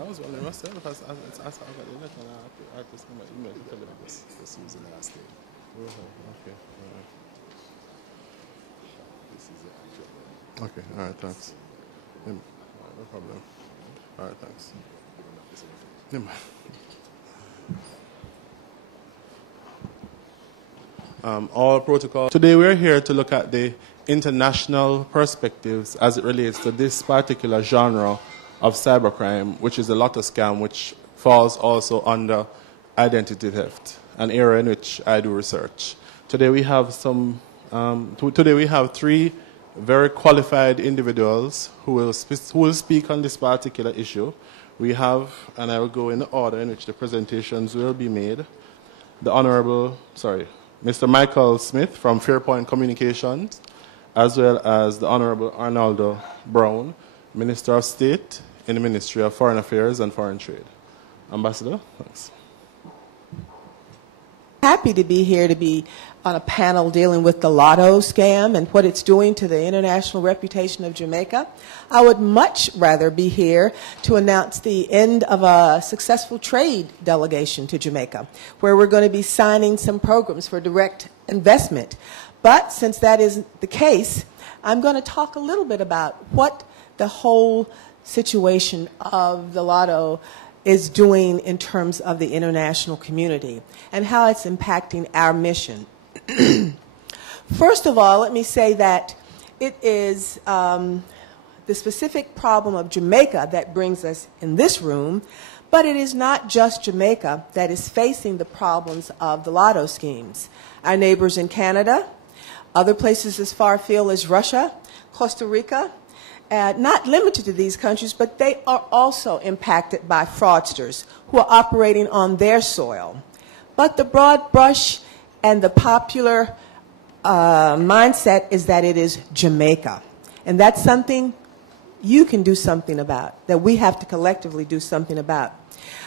I was wondering myself because I got the letter and I just my email to tell them this was the last day. Oh, okay. All right. This is the actual. Okay. All right. Thanks. No problem. All right. Thanks. All protocol. Today we're here to look at the international perspectives as it relates to this particular genre of cybercrime, which is a lotto scam, which falls also under identity theft, an area in which I do research. Today we have three very qualified individuals who will speak on this particular issue. We have, and I will go in the order in which the presentations will be made, Mr. Michael Smith from Fairpoint Communications, as well as the Honorable Arnaldo Brown, Minister of State in the Ministry of Foreign Affairs and Foreign Trade. Ambassador, thanks. Happy to be here to be on a panel dealing with the lotto scam and what it's doing to the international reputation of Jamaica. I would much rather be here to announce the end of a successful trade delegation to Jamaica, where we're going to be signing some programs for direct investment. But since that isn't the case, I'm going to talk a little bit about what the whole situation of the lotto is doing in terms of the international community and how it's impacting our mission. First of all, let me say that it is the specific problem of Jamaica that brings us in this room, but it is not just Jamaica that is facing the problems of the lotto schemes. Our neighbors in Canada, other places as far afield as Russia, Costa Rica, not limited to these countries, but they are also impacted by fraudsters who are operating on their soil. But the broad brush and the popular mindset is that it is Jamaica. And that's something you can do something about, that we have to collectively do something about.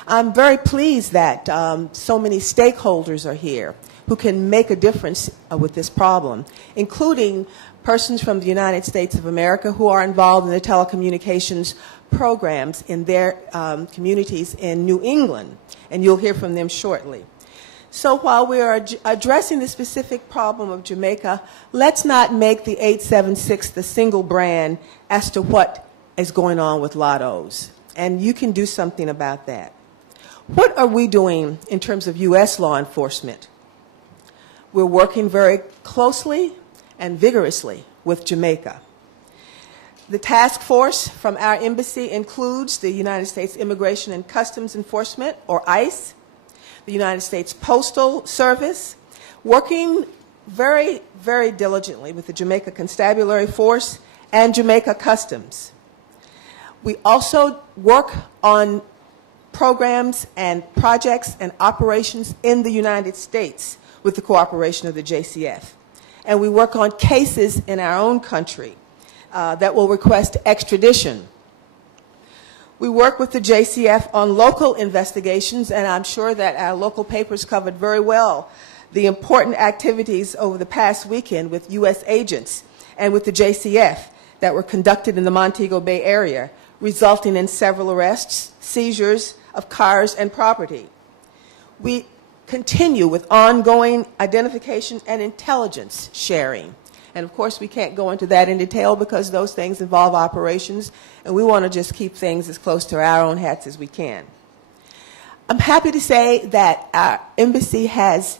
I'm very pleased that so many stakeholders are here who can make a difference with this problem, including persons from the United States of America who are involved in the telecommunications programs in their communities in New England, and you'll hear from them shortly. So while we are addressing the specific problem of Jamaica, let's not make the 876 the single brand as to what is going on with lottos, and you can do something about that. What are we doing in terms of U.S. law enforcement? We're working very closely and vigorously with Jamaica. The task force from our embassy includes the United States Immigration and Customs Enforcement, or ICE, the United States Postal Service, working very, very diligently with the Jamaica Constabulary Force and Jamaica Customs. We also work on programs and projects and operations in the United States with the cooperation of the JCF. And we work on cases in our own country that will request extradition. We work with the JCF on local investigations, and I'm sure that our local papers covered very well the important activities over the past weekend with U.S. agents and with the JCF that were conducted in the Montego Bay area, resulting in several arrests, seizures of cars and property. We continue with ongoing identification and intelligence sharing. And of course, we can't go into that in detail because those things involve operations, and we want to just keep things as close to our own hats as we can. I'm happy to say that our embassy has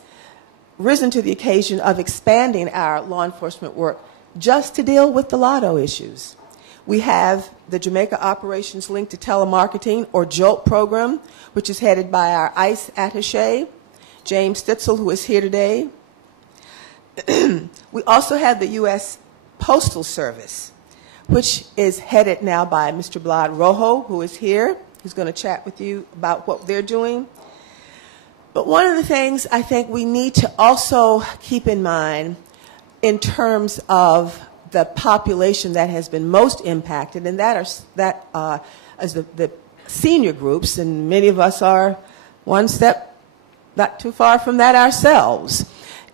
risen to the occasion of expanding our law enforcement work just to deal with the lotto issues. We have the Jamaica Operations Linked to Telemarketing, or JOLT program, which is headed by our ICE attaché, James Stitzel, who is here today. We also have the U.S. Postal Service, which is headed now by Mr. Blad Rojo, who is here. He's going to chat with you about what they're doing. But one of the things I think we need to also keep in mind in terms of the population that has been most impacted, and that is the senior groups, and many of us are one step not too far from that ourselves.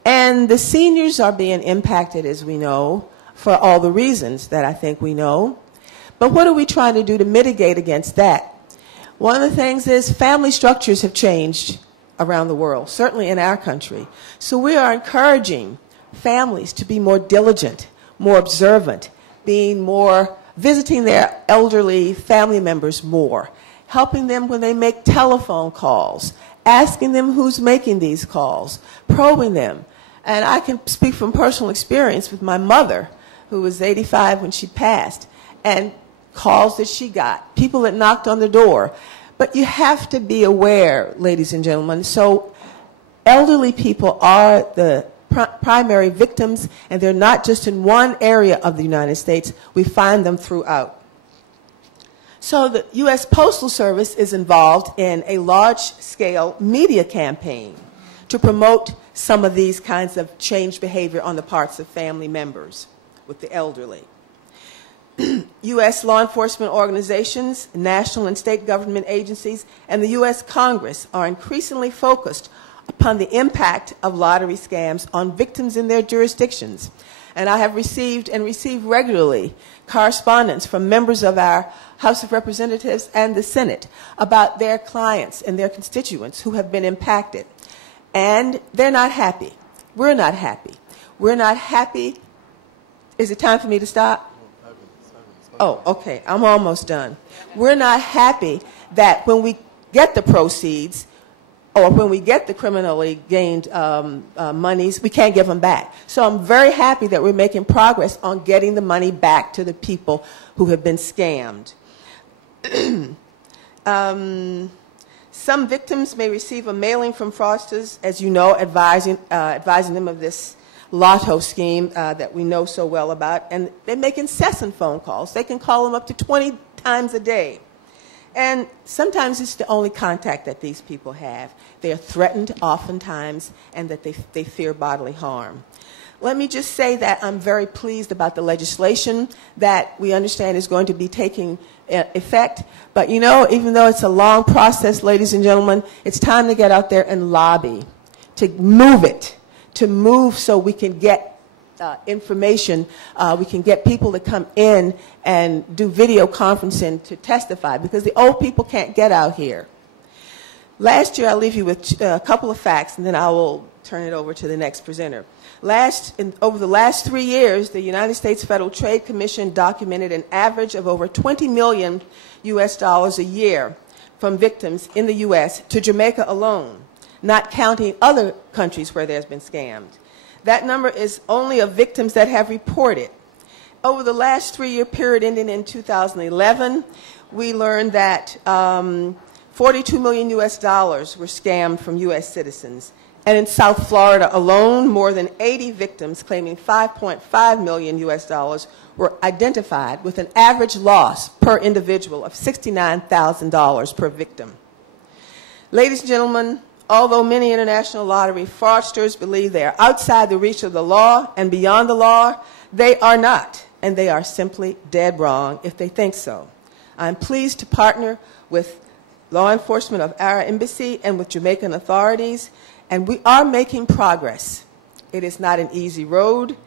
And the seniors are being impacted, as we know, for all the reasons that I think we know. But what are we trying to do to mitigate against that? One of the things is family structures have changed around the world, certainly in our country. So we are encouraging families to be more diligent, more observant, visiting their elderly family members more, helping them when they make telephone calls, asking them who's making these calls, probing them. And I can speak from personal experience with my mother, who was 85 when she passed, and calls that she got, people that knocked on the door. But you have to be aware, ladies and gentlemen. So elderly people are the primary victims, and they're not just in one area of the United States. We find them throughout. So the U.S. Postal Service is involved in a large-scale media campaign to promote some of these kinds of changed behavior on the parts of family members with the elderly. U.S. law enforcement organizations, national and state government agencies, and the U.S. Congress are increasingly focused upon the impact of lottery scams on victims in their jurisdictions. And I have received and receive regularly correspondence from members of our House of Representatives and the Senate about their clients and their constituents who have been impacted. And they're not happy. We're not happy. We're not happy. Is it time for me to stop? Oh, okay. I'm almost done. We're not happy that when we get the proceeds or when we get the criminally gained monies, we can't give them back. So I'm very happy that we're making progress on getting the money back to the people who have been scammed. Some victims may receive a mailing from fraudsters, as you know, advising them of this lotto scheme that we know so well about, and they make incessant phone calls. They can call them up to 20 times a day. And sometimes it's the only contact that these people have. They are threatened oftentimes, and that they fear bodily harm. Let me just say that I'm very pleased about the legislation that we understand is going to be taking effect. But you know, even though it's a long process, ladies and gentlemen, it's time to get out there and lobby, to move it, to move so we can get information, we can get people to come in and do video conferencing to testify, because the old people can't get out here. Last year, I'll leave you with a couple of facts, and then I will turn it over to the next presenter. Over the last 3 years, the United States Federal Trade Commission documented an average of over $20 million a year from victims in the U.S. to Jamaica alone, not counting other countries where there's been scammed. That number is only of victims that have reported. Over the last 3-year period ending in 2011, we learned that $42 million were scammed from U.S. citizens. And in South Florida alone, more than 80 victims claiming $5.5 million were identified, with an average loss per individual of $69,000 per victim. Ladies and gentlemen, although many international lottery fraudsters believe they are outside the reach of the law and beyond the law, they are not, and they are simply dead wrong if they think so. I'm pleased to partner with law enforcement of our embassy and with Jamaican authorities, and we are making progress. It is not an easy road,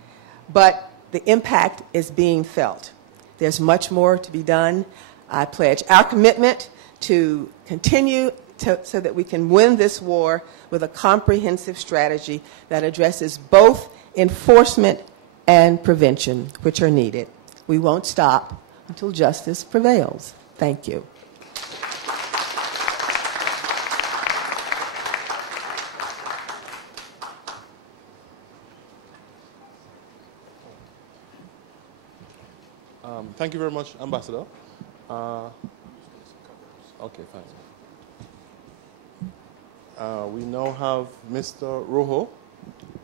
but the impact is being felt. There's much more to be done. I pledge our commitment to continue so that we can win this war with a comprehensive strategy that addresses both enforcement and prevention, which are needed. We won't stop until justice prevails. Thank you. Thank you very much, Ambassador. Okay, fine. We now have Mr. Rojo,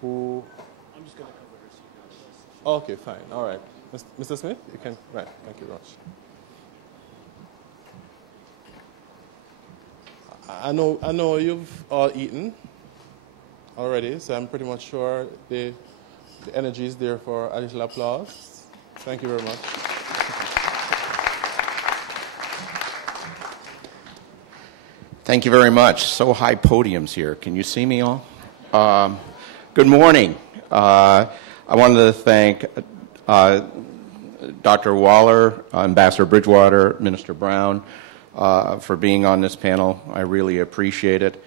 who... I'm just going to cover her. Okay, fine. All right. Mr. Smith, you can... Right. Thank you very much. I know you've all eaten already, so I'm pretty much sure the energy is there for a little applause. Thank you very much. Thank you very much. So high podiums here. Can you see me all? Good morning. I wanted to thank Dr. Waller, Ambassador Bridgewater, Minister Brown, for being on this panel. I really appreciate it.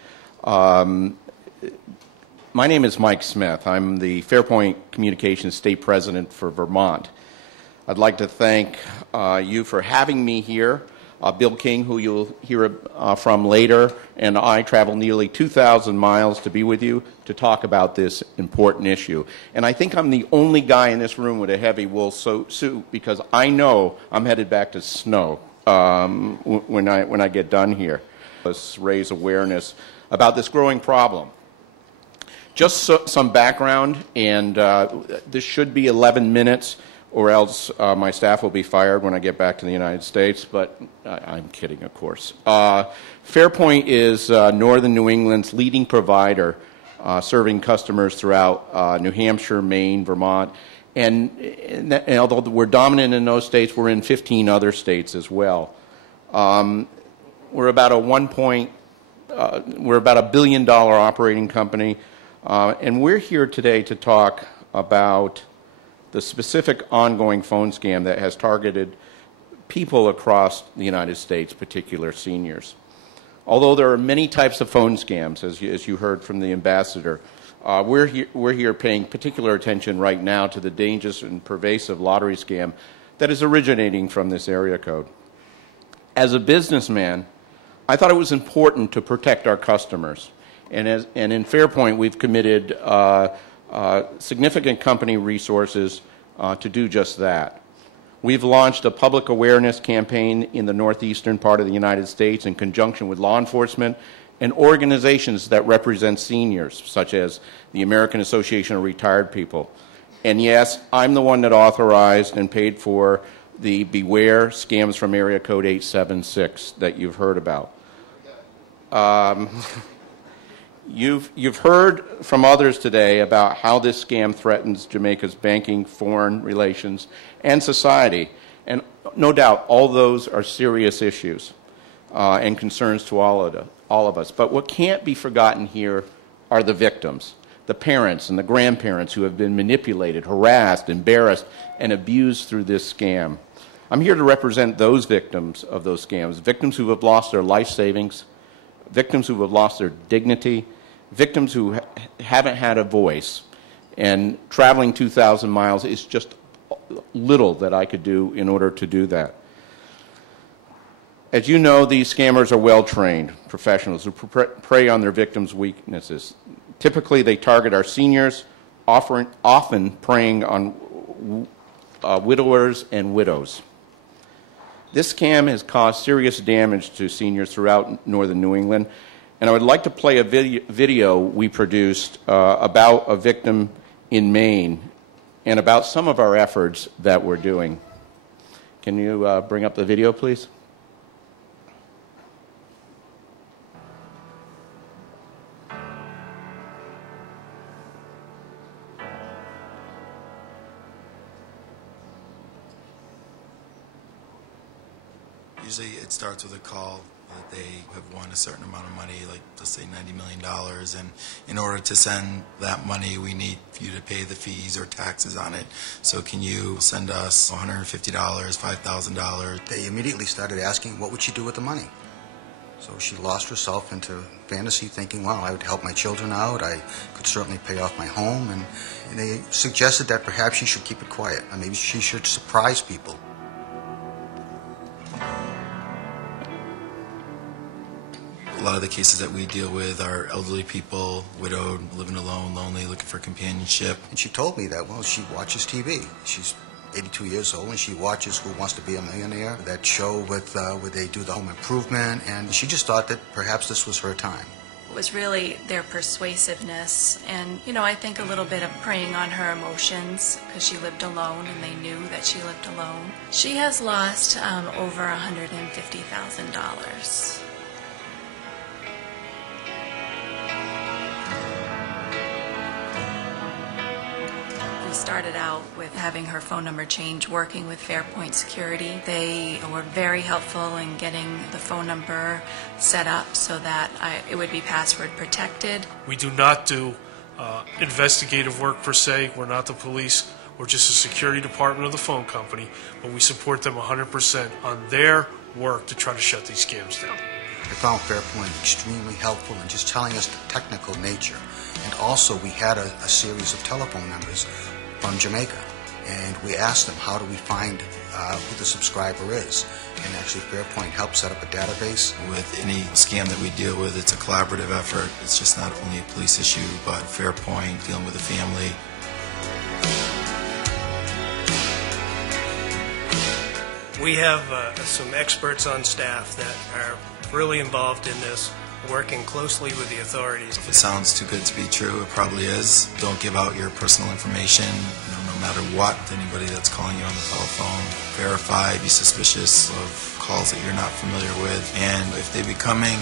My name is Mike Smith. I'm the Fairpoint Communications State President for Vermont. I'd like to thank you for having me here. Bill King, who you'll hear from later, and I traveled nearly 2,000 miles to be with you to talk about this important issue. And I think I'm the only guy in this room with a heavy wool suit because I know I'm headed back to snow when I get done here. Let's raise awareness about this growing problem. Just some background, and this should be 11 minutes, or else my staff will be fired when I get back to the United States, but I'm kidding, of course. Fairpoint is northern New England's leading provider, serving customers throughout New Hampshire, Maine, Vermont, and although we're dominant in those states, we're in 15 other states as well. We're about a $1 billion operating company. And we're here today to talk about the specific ongoing phone scam that has targeted people across the United States, particularly seniors. Although there are many types of phone scams, as you heard from the ambassador, we're here paying particular attention right now to the dangerous and pervasive lottery scam that is originating from this area code. As a businessman, I thought it was important to protect our customers. And in Fairpoint, we've committed significant company resources to do just that. We've launched a public awareness campaign in the northeastern part of the United States in conjunction with law enforcement and organizations that represent seniors, such as the American Association of Retired People. And yes, I'm the one that authorized and paid for the Beware Scams from Area Code 876 that you've heard about. You've heard from others today about how this scam threatens Jamaica's banking, foreign relations, and society. And no doubt, all those are serious issues and concerns to all of us. But what can't be forgotten here are the victims, the parents and the grandparents who have been manipulated, harassed, embarrassed, and abused through this scam. I'm here to represent those victims of those scams, victims who have lost their life savings, victims who have lost their dignity, victims who haven't had a voice. And traveling 2,000 miles is just little that I could do in order to do that. As you know, these scammers are well-trained professionals who prey on their victims' weaknesses. Typically, they target our seniors, often preying on widowers and widows. This scam has caused serious damage to seniors throughout northern New England, and I would like to play a video we produced about a victim in Maine and about some of our efforts that we're doing. Can you bring up the video, please? Usually it starts with a call that they have won a certain amount of money, like let's say $90 million, and in order to send that money we need you to pay the fees or taxes on it. So can you send us $150, $5,000? They immediately started asking what would she do with the money. So she lost herself into fantasy, thinking, well, I would help my children out, I could certainly pay off my home, and they suggested that perhaps she should keep it quiet, and maybe she should surprise people. A lot of the cases that we deal with are elderly people, widowed, living alone, lonely, looking for companionship. And she told me that, well, she watches TV. She's 82 years old, and she watches Who Wants to Be a Millionaire, that show with where they do the home improvement, and she just thought that perhaps this was her time. It was really their persuasiveness and, you know, I think a little bit of preying on her emotions because she lived alone and they knew that she lived alone. She has lost over $150,000. We started out with having her phone number changed, working with Fairpoint Security. They were very helpful in getting the phone number set up so that it would be password protected. We do not do investigative work per se. We're not the police. We're just a security department of the phone company, but we support them 100% on their work to try to shut these scams down. I found Fairpoint extremely helpful in just telling us the technical nature. And also we had a series of telephone numbers from Jamaica. And we asked them, how do we find who the subscriber is? And actually Fairpoint helped set up a database. With any scam that we deal with, it's a collaborative effort. It's just not only a police issue, but Fairpoint, dealing with a family. We have some experts on staff that are really involved in this, working closely with the authorities. If it sounds too good to be true, it probably is. Don't give out your personal information, no matter what, to anybody that's calling you on the telephone. Verify, be suspicious of calls that you're not familiar with. And if they becoming,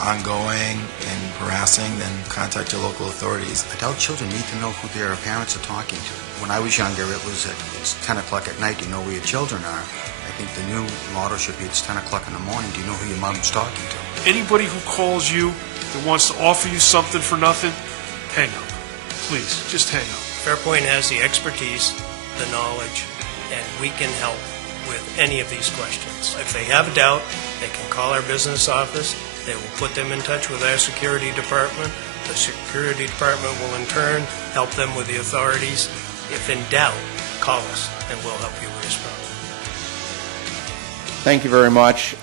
ongoing and harassing, then contact your local authorities. Adult children need to know who their parents are talking to. When I was younger, it's 10 o'clock at night, you know where your children are. I think the new motto should be, it's 10 o'clock in the morning, do you know who your mom's talking to? Anybody who calls you that wants to offer you something for nothing, hang up. Please, just hang up. Fairpoint has the expertise, the knowledge, and we can help with any of these questions. If they have a doubt, they can call our business office. They will put them in touch with our security department. The security department will in turn help them with the authorities. If in doubt, call us and we'll help you with this problem. Thank you very much.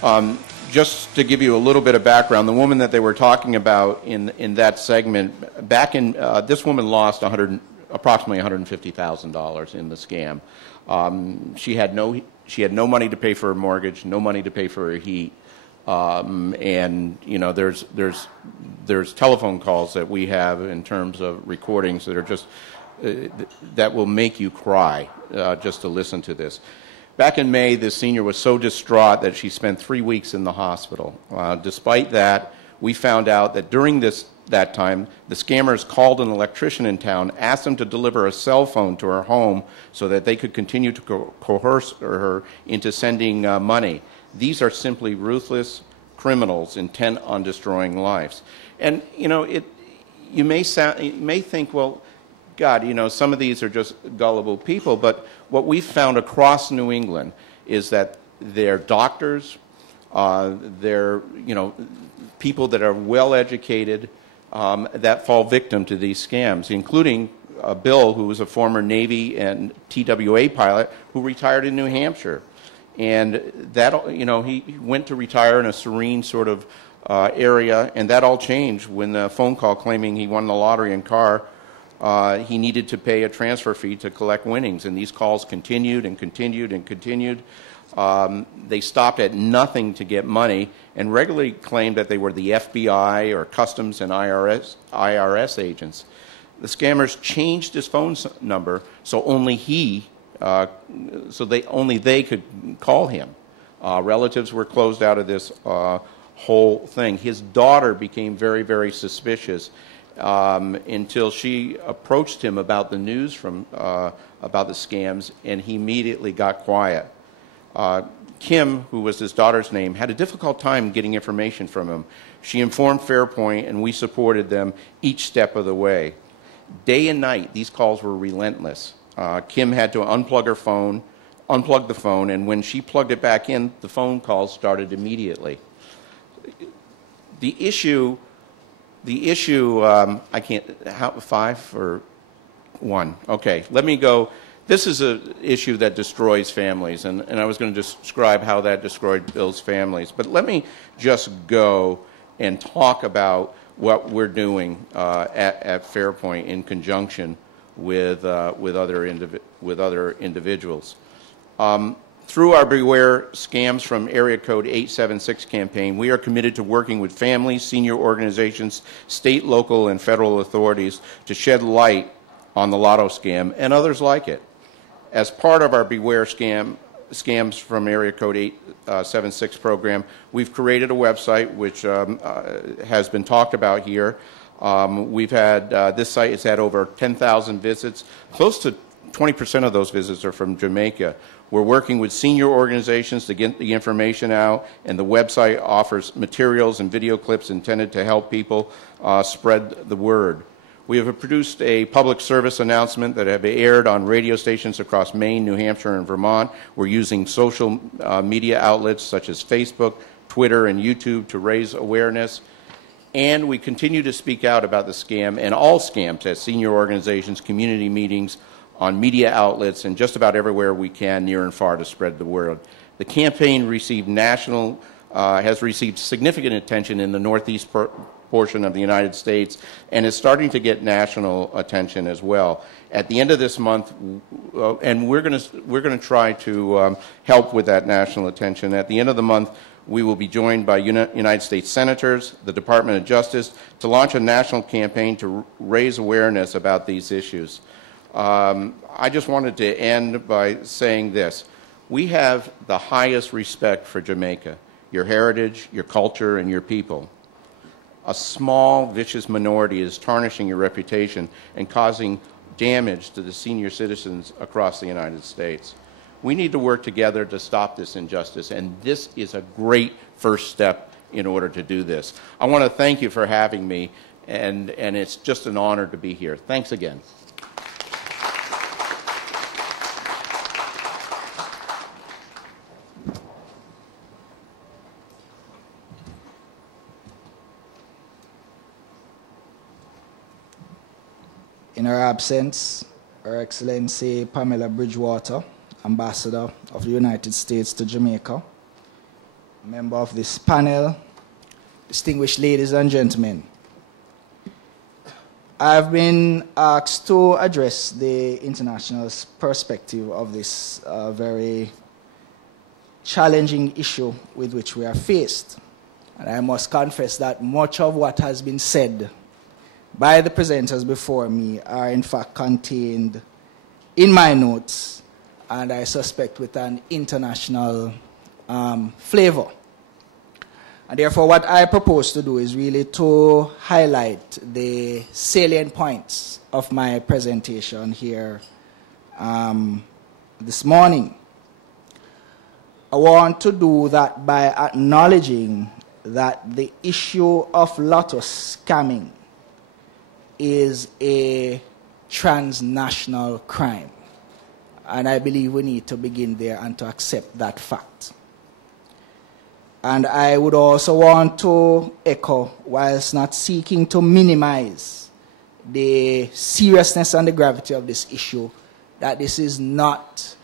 Just to give you a little bit of background, the woman that they were talking about in that segment, this woman lost approximately $150,000 in the scam. She had no money to pay for her mortgage, no money to pay for her heat, and there's telephone calls that we have in terms of recordings that are just that will make you cry just to listen to this. Back in May, this senior was so distraught that she spent 3 weeks in the hospital. Despite that, we found out that during that time, the scammers called an electrician in town, asked him to deliver a cell phone to her home so that they could continue to coerce her into sending money. These are simply ruthless criminals intent on destroying lives. And you may think, well, God, some of these are just gullible people, but what we've found across New England is that they're doctors, they're people that are well educated that fall victim to these scams, including Bill, who was a former Navy and TWA pilot who retired in New Hampshire, and that he went to retire in a serene sort of area, and that all changed when the phone call claiming he won the lottery and car. He needed to pay a transfer fee to collect winnings, and these calls continued and continued and continued. They stopped at nothing to get money and regularly claimed that they were the FBI or Customs and IRS agents. The scammers changed his phone number so only they could call him. Relatives were closed out of this whole thing. His daughter became very, very suspicious. Until she approached him about the news about the scams, and he immediately got quiet. Kim, who was his daughter's name, had a difficult time getting information from him. She informed Fairpoint, and we supported them each step of the way. Day and night, these calls were relentless. Kim had to unplug the phone, and when she plugged it back in, the phone calls started immediately. The issue, I can't, 5 or 1? Okay, let me go. This is an issue that destroys families, and I was going to describe how that destroyed Bill's families. But let me just go and talk about what we're doing at Fairpoint in conjunction with other individuals. Through our Beware Scams from Area Code 876 campaign, we are committed to working with families, senior organizations, state, local, and federal authorities to shed light on the lotto scam and others like it. As part of our Beware Scams from Area Code 876 program, we've created a website which has been talked about here. We've had, this site has had over 10,000 visits. Close to 20% of those visits are from Jamaica. We're working with senior organizations to get the information out, and the website offers materials and video clips intended to help people spread the word. We have produced a public service announcement that have aired on radio stations across Maine, New Hampshire, and Vermont. We're using social media outlets such as Facebook, Twitter, and YouTube to raise awareness. And we continue to speak out about the scam and all scams at senior organizations, community meetings, on media outlets, and just about everywhere we can, near and far, to spread the word. The campaign has received significant attention in the Northeast portion of the United States and is starting to get national attention as well. At the end of this month, and we're going to try to help with that national attention. At the end of the month, we will be joined by United States senators, the Department of Justice, to launch a national campaign to raise awareness about these issues. I just wanted to end by saying this. We have the highest respect for Jamaica, your heritage, your culture, and your people. A small, vicious minority is tarnishing your reputation and causing damage to the senior citizens across the United States. We need to work together to stop this injustice, and this is a great first step in order to do this. I want to thank you for having me, and it's just an honor to be here. Thanks again. In her absence, Her Excellency Pamela Bridgewater, Ambassador of the United States to Jamaica, member of this panel, distinguished ladies and gentlemen, I've been asked to address the international perspective of this very challenging issue with which we are faced. And I must confess that much of what has been said by the presenters before me are in fact contained in my notes, and I suspect with an international flavor. And therefore what I propose to do is really to highlight the salient points of my presentation here this morning. I want to do that by acknowledging that the issue of lotto scamming is a transnational crime. And I believe we need to begin there and to accept that fact. And I would also want to echo, whilst not seeking to minimize the seriousness and the gravity of this issue, that this is not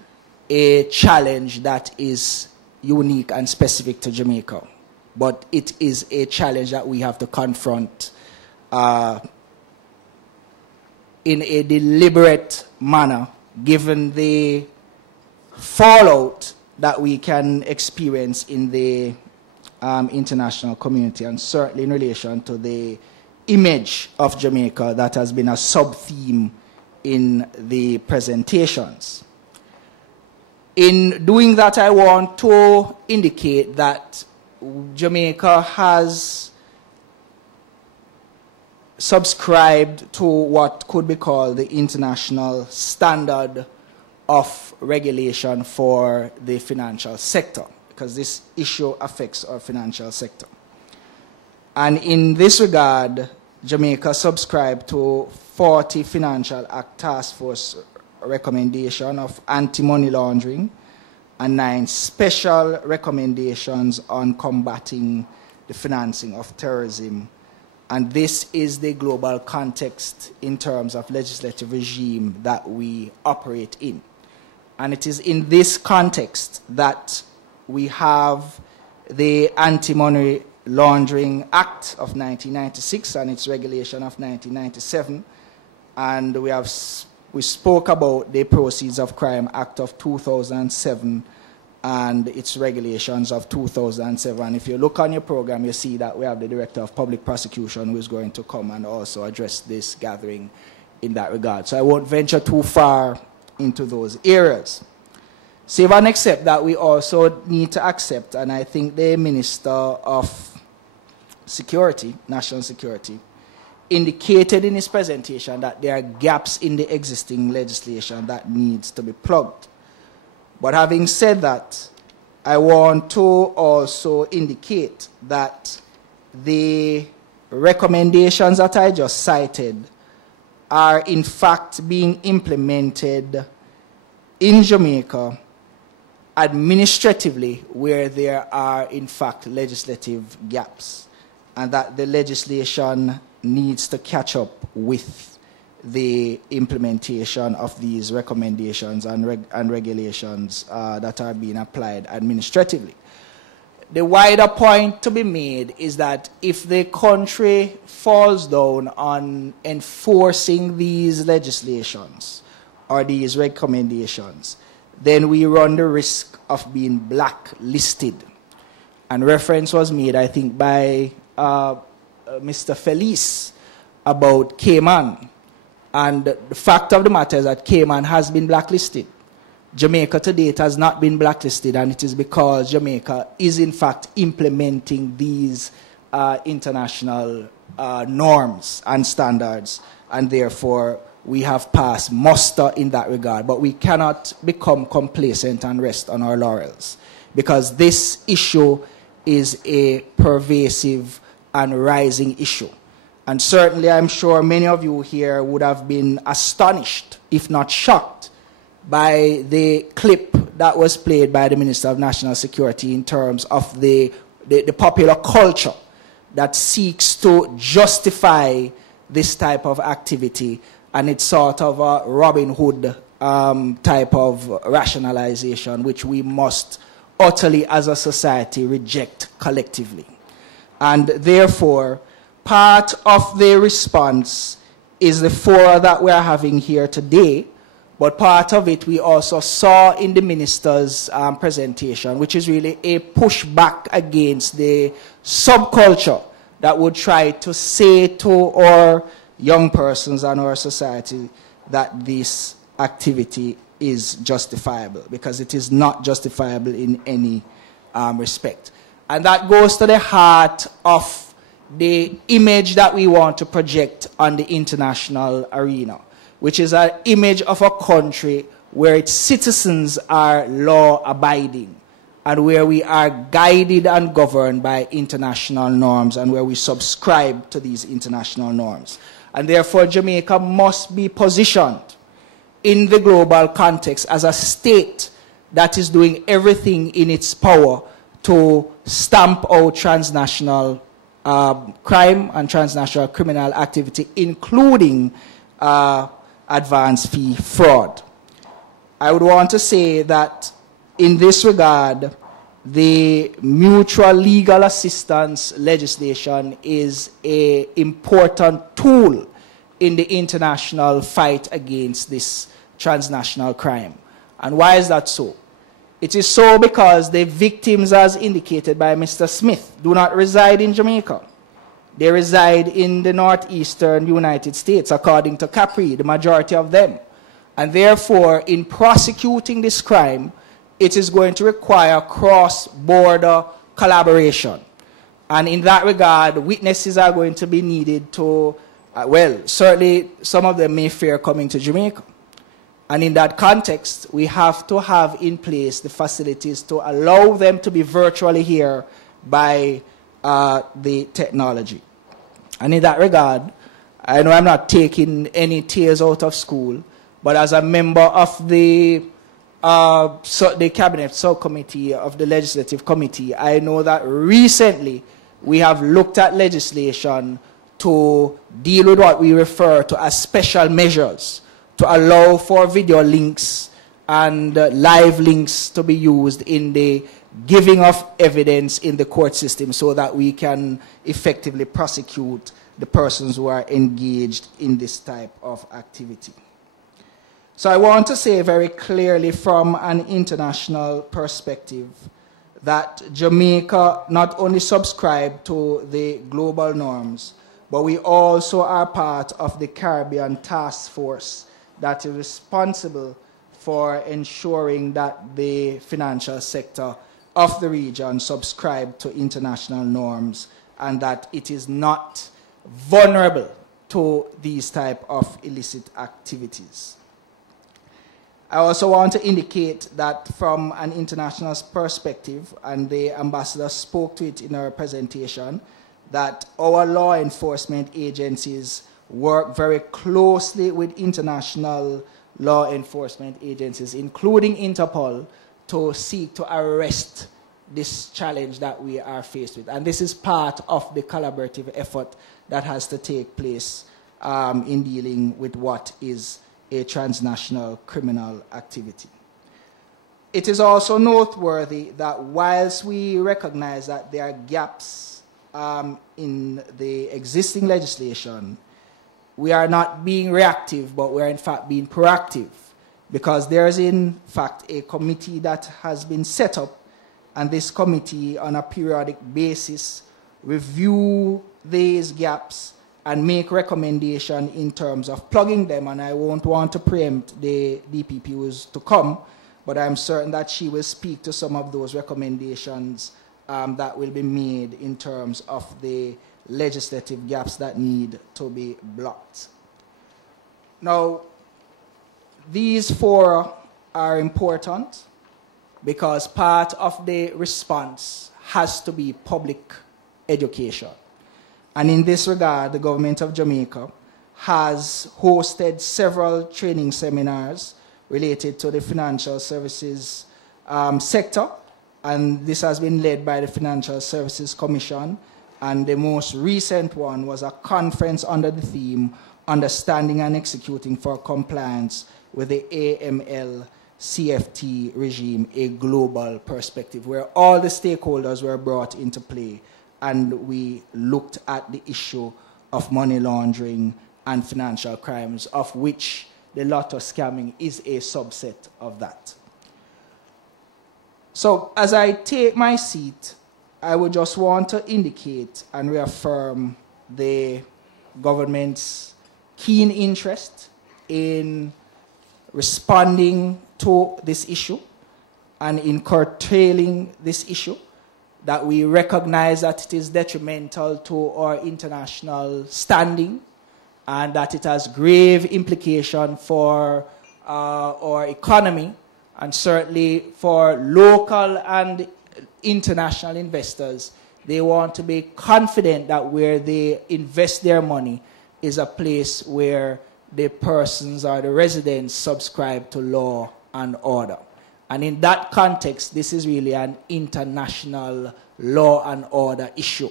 a challenge that is unique and specific to Jamaica, but it is a challenge that we have to confront in a deliberate manner, given the fallout that we can experience in the international community, and certainly in relation to the image of Jamaica that has been a sub-theme in the presentations. In doing that, I want to indicate that Jamaica has subscribed to what could be called the international standard of regulation for the financial sector, because this issue affects our financial sector. And in this regard, Jamaica subscribed to 40 Financial Act Task Force recommendation of anti-money laundering and 9 special recommendations on combating the financing of terrorism. And this is the global context in terms of legislative regime that we operate in. And it is in this context that we have the Anti-Money Laundering Act of 1996 and its regulation of 1997. And we spoke about the Proceeds of Crime Act of 2007 and its regulations of 2007. If you look on your program, you see that we have the Director of Public Prosecution who is going to come and also address this gathering in that regard. So I won't venture too far into those areas. Save and except that we also need to accept, and I think the Minister of Security, National Security, indicated in his presentation that there are gaps in the existing legislation that needs to be plugged. But having said that, I want to also indicate that the recommendations that I just cited are in fact being implemented in Jamaica administratively where there are in fact legislative gaps, and that the legislation needs to catch up with the implementation of these recommendations and regulations that are being applied administratively. The wider point to be made is that if the country falls down on enforcing these legislations or these recommendations, then we run the risk of being blacklisted. And reference was made, I think, by Mr. Felice about Cayman. And the fact of the matter is that Cayman has been blacklisted. Jamaica to date has not been blacklisted, and it is because Jamaica is in fact implementing these international norms and standards, and therefore we have passed muster in that regard. But we cannot become complacent and rest on our laurels, because this issue is a pervasive and rising issue. And certainly I'm sure many of you here would have been astonished, if not shocked, by the clip that was played by the Minister of National Security in terms of the popular culture that seeks to justify this type of activity, and it's sort of a Robin Hood type of rationalization which we must utterly as a society reject collectively. And therefore, part of the response is the fora that we are having here today, but part of it we also saw in the minister's presentation, which is really a pushback against the subculture that would try to say to our young persons and our society that this activity is justifiable, because it is not justifiable in any respect. And that goes to the heart of the image that we want to project on the international arena, which is an image of a country where its citizens are law-abiding and where we are guided and governed by international norms and where we subscribe to these international norms. And therefore, Jamaica must be positioned in the global context as a state that is doing everything in its power to stamp out transnational crime and transnational criminal activity, including advance fee fraud. I would want to say that in this regard, the mutual legal assistance legislation is an important tool in the international fight against this transnational crime. And why is that so? It is so because the victims, as indicated by Mr. Smith, do not reside in Jamaica. They reside in the northeastern United States, according to Capri, the majority of them. And therefore, in prosecuting this crime, it is going to require cross-border collaboration. And in that regard, witnesses are going to be needed to, well, certainly some of them may fear coming to Jamaica. And in that context, we have to have in place the facilities to allow them to be virtually here by the technology. And in that regard, I know I'm not taking any tears out of school, but as a member of the Cabinet Subcommittee of the Legislative Committee, I know that recently we have looked at legislation to deal with what we refer to as special measures, to allow for video links and live links to be used in the giving of evidence in the court system so that we can effectively prosecute the persons who are engaged in this type of activity. So I want to say very clearly from an international perspective that Jamaica not only subscribes to the global norms, but we also are part of the Caribbean Task Force that is responsible for ensuring that the financial sector of the region subscribe to international norms and that it is not vulnerable to these type of illicit activities. I also want to indicate that from an international perspective, and the ambassador spoke to it in her presentation, that our law enforcement agencies work very closely with international law enforcement agencies, including Interpol, to seek to arrest this challenge that we are faced with. And this is part of the collaborative effort that has to take place in dealing with what is a transnational criminal activity. It is also noteworthy that whilst we recognize that there are gaps in the existing legislation, we are not being reactive, but we are in fact being proactive, because there is in fact a committee that has been set up, and this committee on a periodic basis review these gaps and make recommendation in terms of plugging them. And I won't want to preempt the DPP who is to come, but I'm certain that she will speak to some of those recommendations that will be made in terms of the legislative gaps that need to be blocked. Now, these four are important because part of the response has to be public education. And in this regard, the government of Jamaica has hosted several training seminars related to the financial services sector, and this has been led by the Financial Services Commission, and the most recent one was a conference under the theme Understanding and Executing for Compliance with the AML CFT regime, a global perspective, where all the stakeholders were brought into play, and we looked at the issue of money laundering and financial crimes, of which the lotto scamming is a subset of that. So as I take my seat, I would just want to indicate and reaffirm the government's keen interest in responding to this issue and in curtailing this issue, that we recognize that it is detrimental to our international standing and that it has grave implication for our economy, and certainly for local and international investors. They want to be confident that where they invest their money is a place where the persons or the residents subscribe to law and order. And in that context, this is really an international law and order issue.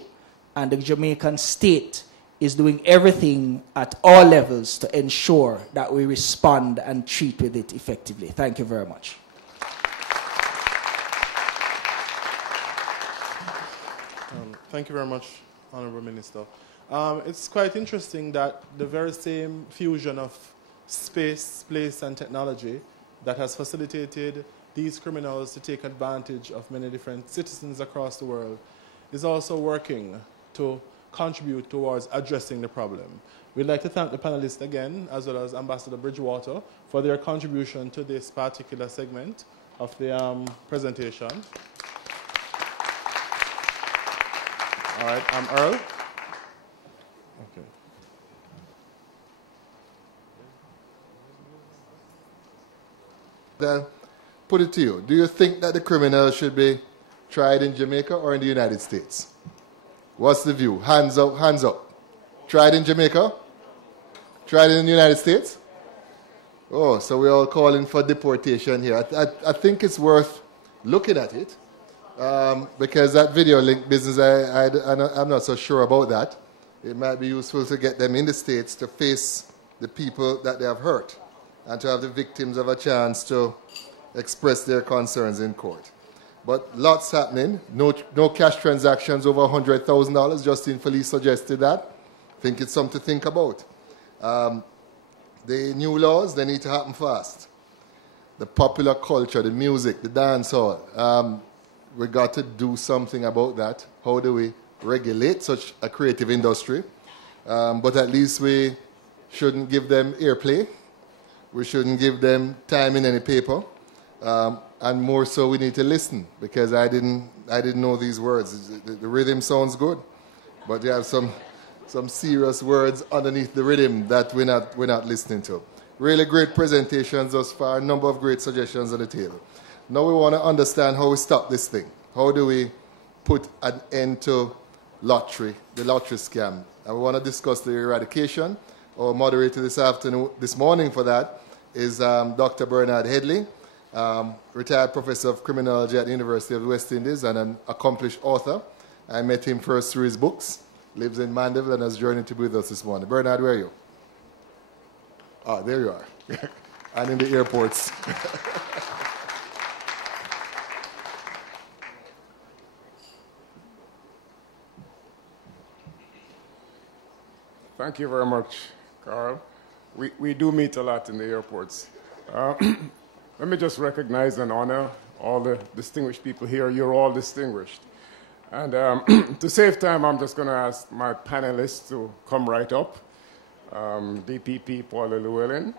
And the Jamaican state is doing everything at all levels to ensure that we respond and treat with it effectively. Thank you very much. Thank you very much, Honourable Minister. It's quite interesting that the very same fusion of space, place, and technology that has facilitated these criminals to take advantage of many different citizens across the world is also working to contribute towards addressing the problem. We'd like to thank the panelists again, as well as Ambassador Bridgewater, for their contribution to this particular segment of the presentation. All right, I'm Earl. Okay. Then put it to you. Do you think that the criminals should be tried in Jamaica or in the United States? What's the view? Hands up, hands up. Tried in Jamaica? Tried in the United States? Oh, so we're all calling for deportation here. I think it's worth looking at it. Because that video link business, I'm not so sure about that. It might be useful to get them in the States to face the people that they have hurt and to have the victims have a chance to express their concerns in court. But lots happening. No cash transactions over $100,000. Justine Felice suggested that. I think it's something to think about. The new laws, they need to happen fast. The popular culture, the music, the dance hall. We got to do something about that. How do we regulate such a creative industry? But at least we shouldn't give them airplay. We shouldn't give them time in any paper. And more so, we need to listen, because I didn't know these words. The rhythm sounds good, but you have some serious words underneath the rhythm that we're not listening to. Really great presentations thus far. A number of great suggestions on the table. Now we want to understand how we stop this thing. How do we put an end to lottery, the lottery scam? And we want to discuss the eradication Our moderator this morning for that is Dr. Bernard Headley, retired professor of criminology at the University of the West Indies and an accomplished author. I met him first through his books, lives in Mandeville, and has journeyed to be with us this morning. Bernard, where are you? Ah, there you are. And in the airports. Thank you very much, Carl. We do meet a lot in the airports. Let me just recognize and honor all the distinguished people here. You're all distinguished. And to save time, I'm just going to ask my panelists to come right up. DPP Paula Llewellyn,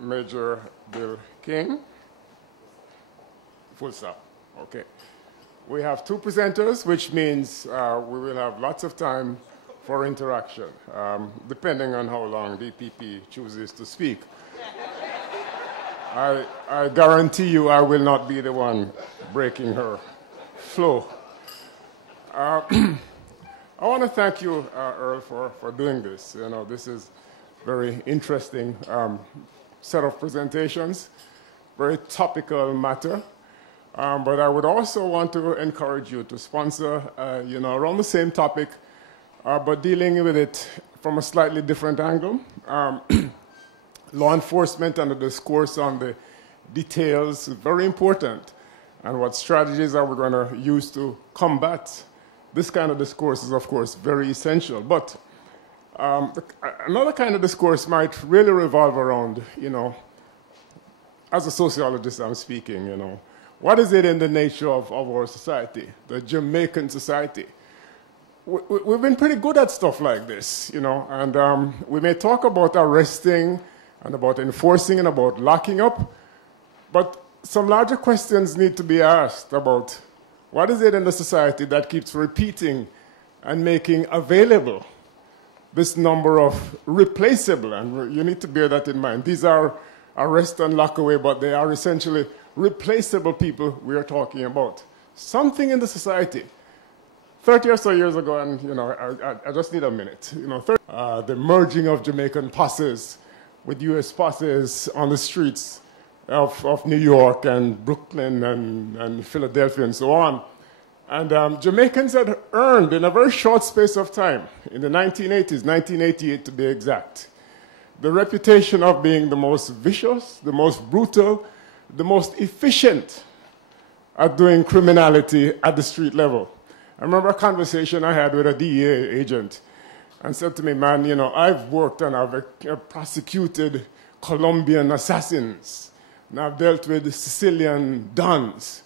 Major Bill King, full stop, okay. We have two presenters, which means we will have lots of time for interaction, depending on how long DPP chooses to speak. I guarantee you I will not be the one breaking her flow. I want to thank you, Earl, for doing this. You know, this is very interesting set of presentations, very topical matter. But I would also want to encourage you to sponsor, around the same topic, but dealing with it from a slightly different angle. Law enforcement and the discourse on the details is very important. And what strategies are we going to use to combat this kind of discourse is, of course, very essential. But another kind of discourse might really revolve around, as a sociologist I'm speaking, what is it in the nature of our society, the Jamaican society? We've been pretty good at stuff like this, and we may talk about arresting and about enforcing and about locking up, but some larger questions need to be asked about what is it in the society that keeps repeating and making available this number of replaceable, and you need to bear that in mind. These are arrest and lock away, but they are essentially replaceable people we are talking about. Something in the society. 30 or so years ago, and I just need a minute. The merging of Jamaican posses with U.S. posses on the streets of New York and Brooklyn and Philadelphia and so on. And Jamaicans had earned in a very short space of time, in the 1980s, 1988 to be exact, the reputation of being the most vicious, the most brutal, the most efficient at doing criminality at the street level. I remember a conversation I had with a DEA agent and said to me, man, I've worked and I've prosecuted Colombian assassins, and I've dealt with Sicilian dons,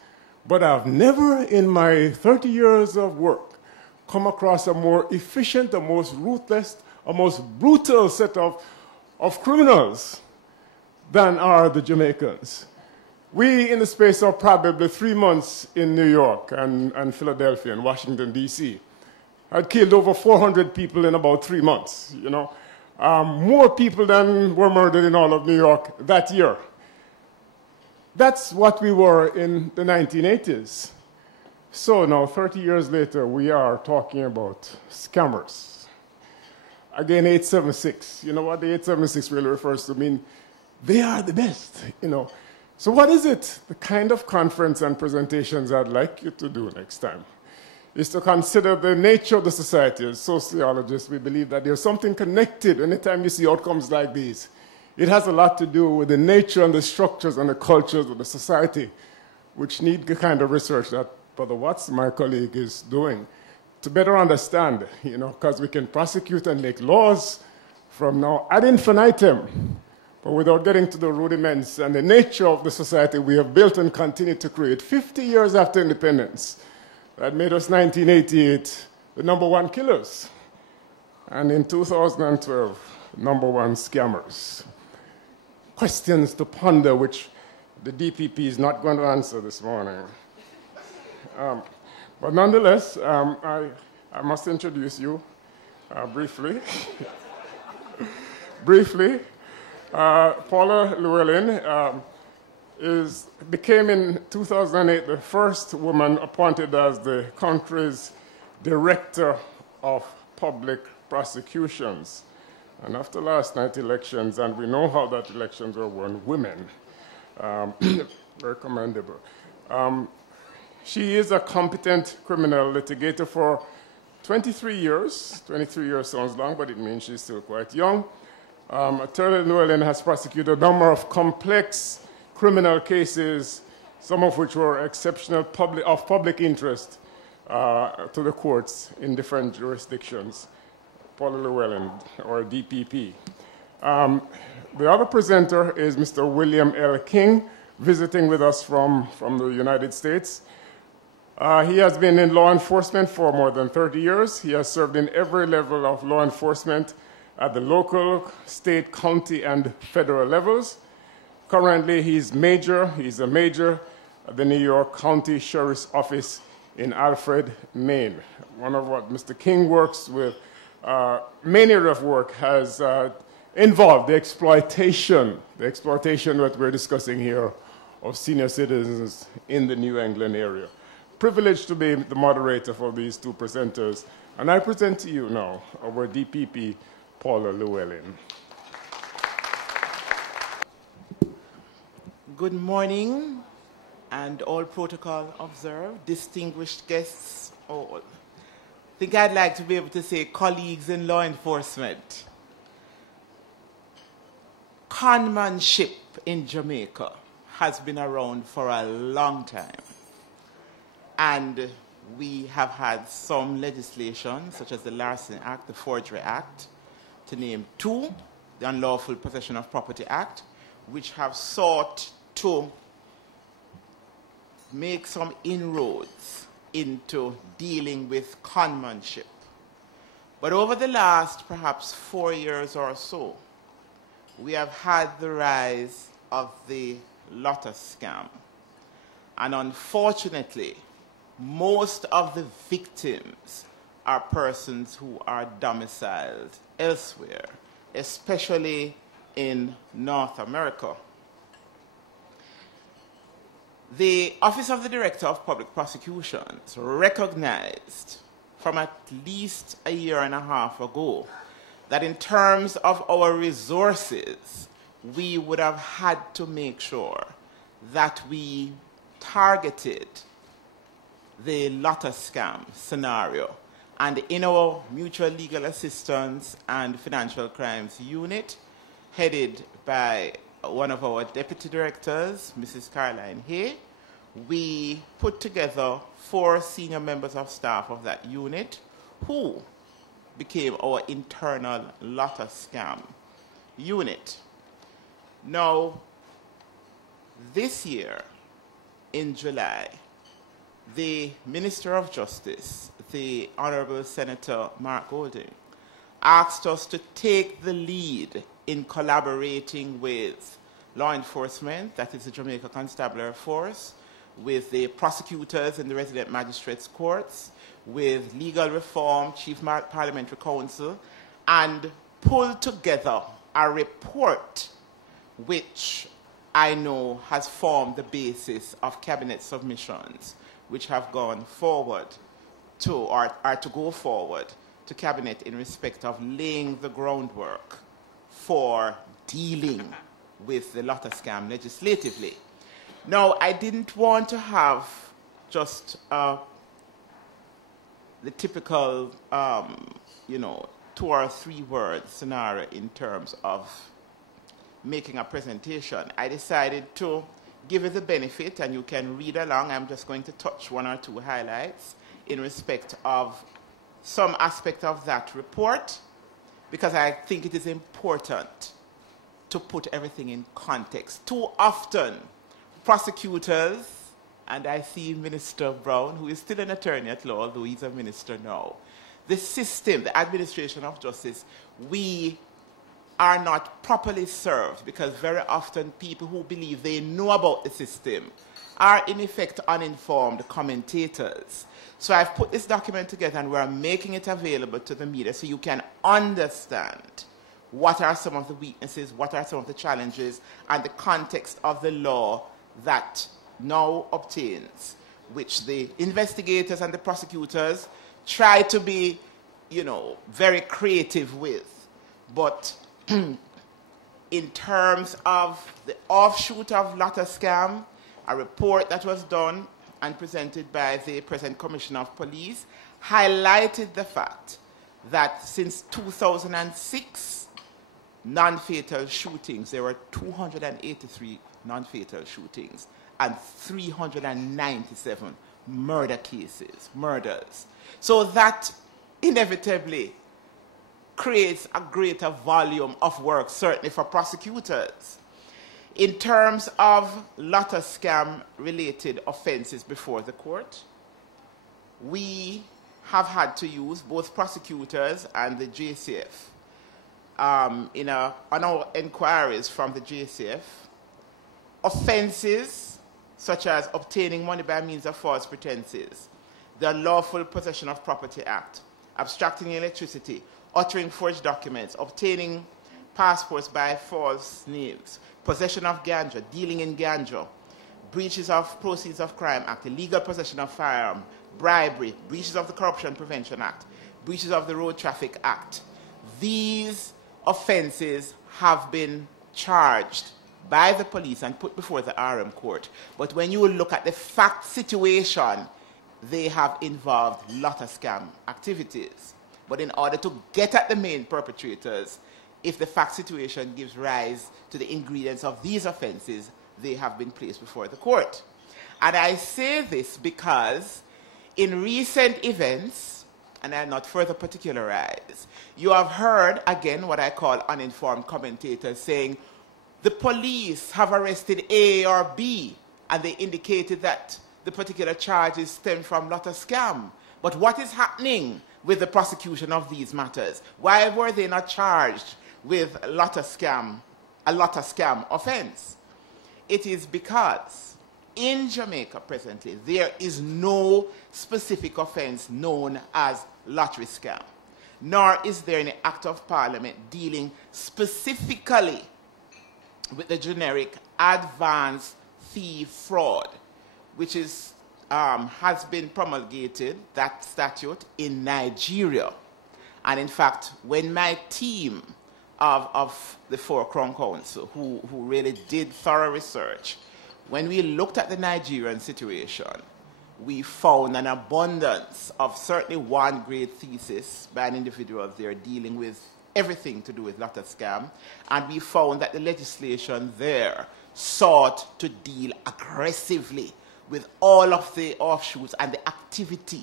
but I've never in my 30 years of work come across a more efficient, a most ruthless, a most brutal set of criminals than are the Jamaicans. We, in the space of probably 3 months in New York and Philadelphia and Washington, D.C., had killed over 400 people in about 3 months, more people than were murdered in all of New York that year. That's what we were in the 1980s. So now, 30 years later, we are talking about scammers. Again, 876. You know what the 876 really refers to? I mean, they are the best, So what is it? The kind of conference and presentations I'd like you to do next time is to consider the nature of the society. As sociologists, we believe that there's something connected anytime you see outcomes like these. It has a lot to do with the nature and the structures and the cultures of the society, which need the kind of research that Brother Watts, my colleague, is doing to better understand, because we can prosecute and make laws from now ad infinitum, but without getting to the rudiments and the nature of the society we have built and continue to create 50 years after independence that made us 1988 the #1 killers, and in 2012, #1 scammers. Questions to ponder which the DPP is not going to answer this morning. But nonetheless, I must introduce you briefly. Briefly. Paula Llewellyn became in 2008 the first woman appointed as the country's Director of Public Prosecutions. And after last night's elections, and we know how that elections were won, women, very commendable. She is a competent criminal litigator for 23 years. 23 years sounds long, but it means she's still quite young. Attorney Llewellyn has prosecuted a number of complex criminal cases, some of which were exceptional public interest to the courts in different jurisdictions. Paula Llewellyn, or DPP. The other presenter is Mr. William L. King, visiting with us from the United States. He has been in law enforcement for more than 30 years. He has served in every level of law enforcement at the local, state, county, and federal levels. Currently, he's a major at the New York County Sheriff's Office in Alfred, Maine. One of what Mr. King works with, many area of work has involved the exploitation that we're discussing here of senior citizens in the New England area. Privileged to be the moderator for these two presenters. And I present to you now our DPP, Paula Llewellyn. Good morning, and all protocol observed, distinguished guests all. I think I'd like to be able to say colleagues in law enforcement. Conmanship in Jamaica has been around for a long time. And we have had some legislation, such as the Larceny Act, the Forgery Act, to name two, the Unlawful Possession of Property Act, which have sought to make some inroads into dealing with conmanship. But over the last perhaps 4 years or so, we have had the rise of the Lotta scam. And unfortunately, most of the victims are persons who are domiciled elsewhere, especially in North America. The Office of the Director of Public Prosecutions recognized from at least a year and a half ago that in terms of our resources, we would have had to make sure that we targeted the Lotta scam scenario. And in our Mutual Legal Assistance and Financial Crimes Unit, headed by one of our deputy directors, Mrs. Caroline Hay, we put together 4 senior members of staff of that unit who became our internal Lotta scam unit. Now, this year, in July, the Minister of Justice, the Honorable Senator Mark Golding, asked us to take the lead in collaborating with law enforcement, that is the Jamaica Constabulary Force, with the prosecutors in the resident magistrates' courts, with legal reform, Chief Parliamentary Council, and pull together a report which I know has formed the basis of cabinet submissions which have gone forward to, or are to go forward to cabinet in respect of laying the groundwork for dealing with the Lotta scam legislatively. Now, I didn't want to have just the typical, 2 or 3 word scenario in terms of making a presentation. I decided to give it the benefit, and you can read along. I'm just going to touch 1 or 2 highlights in respect of some aspect of that report, because I think it is important to put everything in context. Too often, prosecutors, and I see Minister Brown, who is still an attorney at law, although he's a minister now, the system, the administration of justice, we are not properly served, because very often people who believe they know about the system are in effect uninformed commentators. So I've put this document together, and we're making it available to the media so you can understand what are some of the weaknesses, what are some of the challenges, and the context of the law that now obtains, which the investigators and the prosecutors try to be, you know, very creative with. But in terms of the offshoot of Lotta scam, a report that was done and presented by the present Commissioner of Police highlighted the fact that since 2006, non-fatal shootings, there were 283 non-fatal shootings and 397 murders. So that inevitably creates a greater volume of work, certainly for prosecutors. In terms of Lotta scam-related offenses before the court, we have had to use, both prosecutors and the JCF, on our inquiries from the JCF, offenses such as obtaining money by means of false pretenses, the Unlawful Possession of Property Act, abstracting electricity, uttering forged documents, obtaining passports by false names, possession of ganja, dealing in ganja, breaches of Proceeds of Crime Act, illegal possession of firearm, bribery, breaches of the Corruption Prevention Act, breaches of the Road Traffic Act. These offenses have been charged by the police and put before the RM court. But when you look at the fact situation, they have involved Lotta scam activities. But in order to get at the main perpetrators, if the fact situation gives rise to the ingredients of these offenses, they have been placed before the court. And I say this because in recent events, and I'll not further particularize, you have heard, again, what I call uninformed commentators saying, the police have arrested A or B, and they indicated that the particular charges stem from Lotta scam. But what is happening with the prosecution of these matters? Why were they not charged with a Lotta scam offense? It is because in Jamaica presently, there is no specific offense known as lottery scam, nor is there any act of parliament dealing specifically with the generic advance fee fraud, which is, has been promulgated, that statute, in Nigeria. And in fact, when my team of the Four Crown Council, who really did thorough research, when we looked at the Nigerian situation, we found an abundance of certainly one great thesis by an individual there dealing with everything to do with Lotta scam, and we found that the legislation there sought to deal aggressively with all of the offshoots and the activity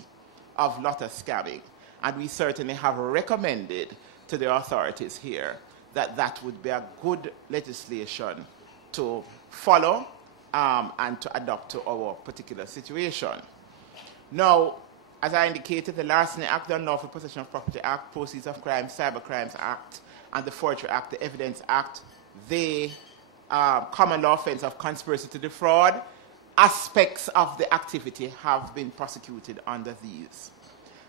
of Lotta scamming. And we certainly have recommended to the authorities here that that would be a good legislation to follow and to adopt to our particular situation. Now, as I indicated, the Larceny Act, the Unlawful Possession of Property Act, Proceeds of Crime, Cyber Crimes Act, and the Forgery Act, the Evidence Act, the common law offense of conspiracy to defraud, aspects of the activity have been prosecuted under these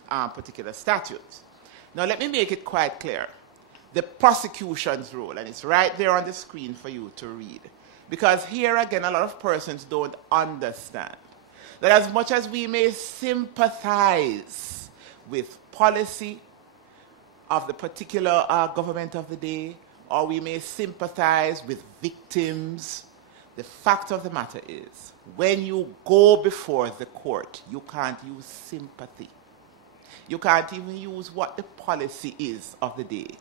particular statutes. Now, let me make it quite clear. The prosecution's role, and it's right there on the screen for you to read, because here again, a lot of persons don't understand that as much as we may sympathize with policy of the particular government of the day, or we may sympathize with victims, the fact of the matter is, when you go before the court, you can't use sympathy. You can't even use what the policy is of the day.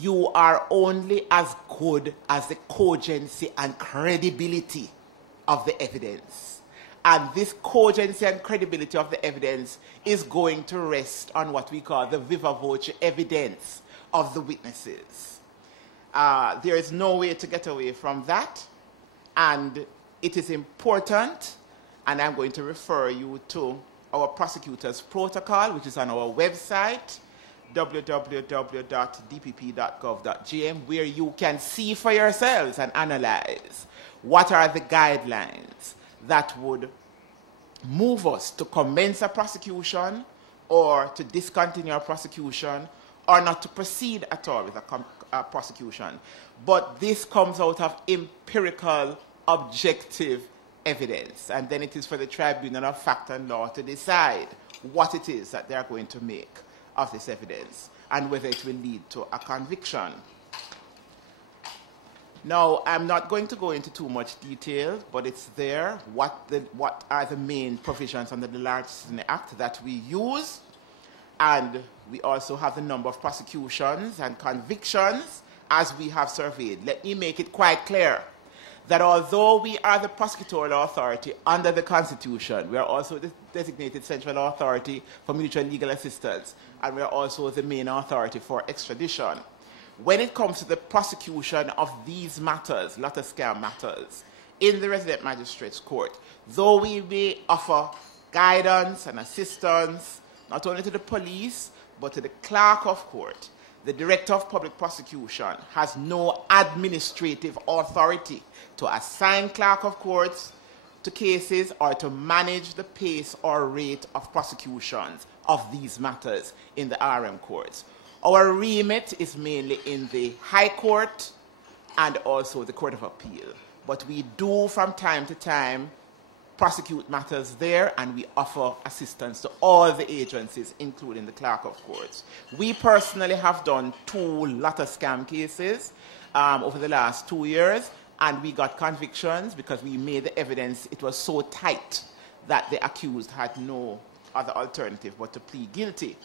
You are only as good as the cogency and credibility of the evidence. And this cogency and credibility of the evidence is going to rest on what we call the viva voce evidence of the witnesses. There is no way to get away from that. And it is important, and I'm going to refer you to our prosecutor's protocol, which is on our website, www.dpp.gov.gm, where you can see for yourselves and analyze what are the guidelines that would move us to commence a prosecution or to discontinue a prosecution or not to proceed at all with a prosecution. But this comes out of empirical, objective evidence, and then it is for the tribunal of fact and law to decide what it is that they are going to make of this evidence and whether it will lead to a conviction. Now, I'm not going to go into too much detail, but it's there, what are the main provisions under the Large Citizen Act that we use, and we also have the number of prosecutions and convictions as we have surveyed. Let me make it quite clear that although we are the prosecutorial authority under the Constitution, we are also the designated central authority for mutual legal assistance, and we are also the main authority for extradition. When it comes to the prosecution of these matters, lot of scam matters, in the resident magistrates court, though we may offer guidance and assistance, not only to the police, but to the clerk of court, the director of public prosecution has no administrative authority to assign clerk of courts to cases or to manage the pace or rate of prosecutions of these matters in the RM courts. Our remit is mainly in the High Court and also the Court of Appeal. But we do, from time to time, prosecute matters there, and we offer assistance to all the agencies, including the Clerk of Courts. We personally have done 2 LATA scam cases over the last 2 years, and we got convictions because we made the evidence, it was so tight that the accused had no other alternative but to plead guilty.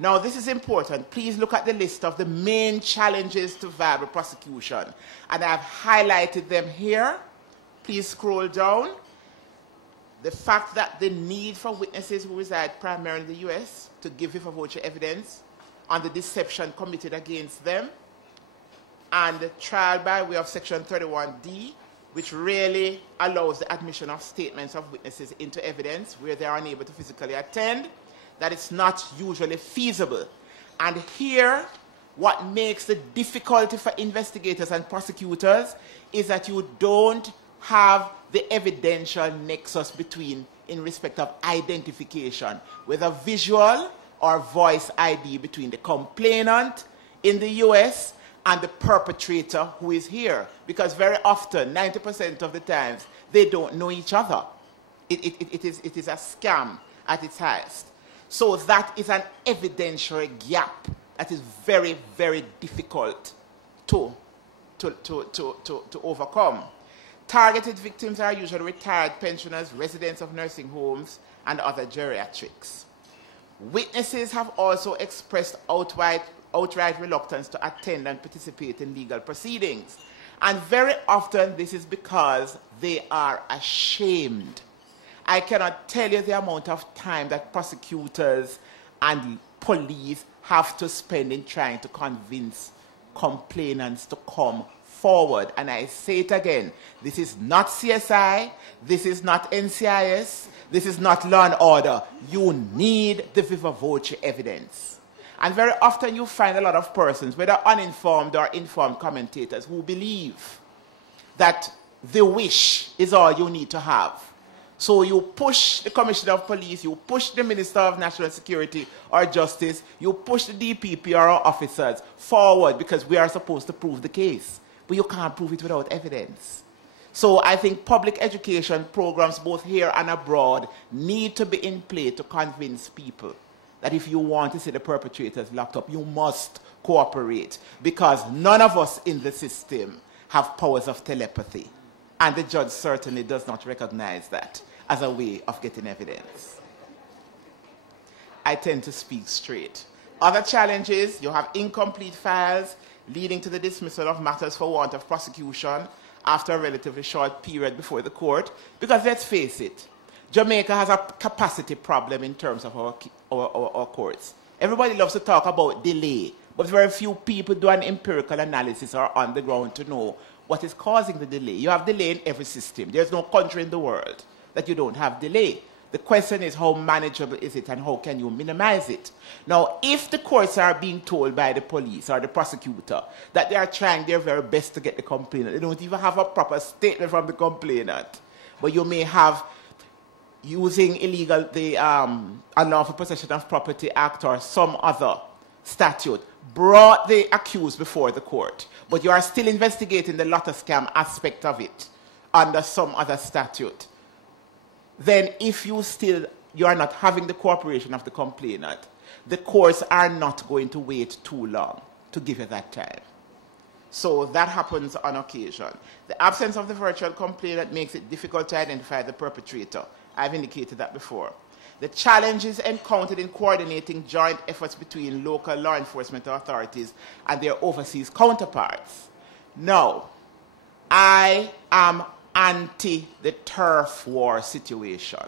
Now, this is important. Please look at the list of the main challenges to viable prosecution. And I've highlighted them here. Please scroll down. The fact that the need for witnesses who reside primarily in the U.S. to give viva voce evidence on the deception committed against them, and the trial by way of Section 31D, which really allows the admission of statements of witnesses into evidence where they are unable to physically attend, that it's not usually feasible. And here, what makes the difficulty for investigators and prosecutors is that you don't have the evidential nexus between, in respect of identification, whether visual or voice ID between the complainant in the US and the perpetrator who is here. Because very often, 90% of the times, they don't know each other. It is a scam at its highest. So that is an evidentiary gap that is very, very difficult to overcome. Targeted victims are usually retired pensioners, residents of nursing homes, and other geriatrics. Witnesses have also expressed outright reluctance to attend and participate in legal proceedings. And very often this is because they are ashamed. I cannot tell you the amount of time that prosecutors and police have to spend in trying to convince complainants to come forward. And I say it again, this is not CSI, this is not NCIS, this is not law and order. You need the viva voce evidence. And very often you find a lot of persons, whether uninformed or informed commentators, who believe that the wish is all you need to have. So you push the Commissioner of Police, you push the Minister of National Security or Justice, you push the DPP or our officers forward because we are supposed to prove the case. But you can't prove it without evidence. So I think public education programs, both here and abroad, need to be in play to convince people that if you want to see the perpetrators locked up, you must cooperate, because none of us in the system have powers of telepathy. And the judge certainly does not recognize that as a way of getting evidence. I tend to speak straight. Other challenges, you have incomplete files leading to the dismissal of matters for want of prosecution after a relatively short period before the court, because let's face it, Jamaica has a capacity problem in terms of our courts. Everybody loves to talk about delay, but very few people do an empirical analysis or on the ground to know what is causing the delay. You have delay in every system. There's no country in the world that you don't have delay. The question is, how manageable is it and how can you minimize it? Now, if the courts are being told by the police or the prosecutor that they are trying their very best to get the complainant, they don't even have a proper statement from the complainant, but you may have using the Unlawful Possession of Property Act or some other statute, brought the accused before the court, but you are still investigating the LATA scam aspect of it under some other statute, then if you still you are not having the cooperation of the complainant, the courts are not going to wait too long to give you that time. So that happens on occasion. The absence of the virtual complainant makes it difficult to identify the perpetrator. I've indicated that before. The challenges encountered in coordinating joint efforts between local law enforcement authorities and their overseas counterparts. Now, I am anti the turf war situation.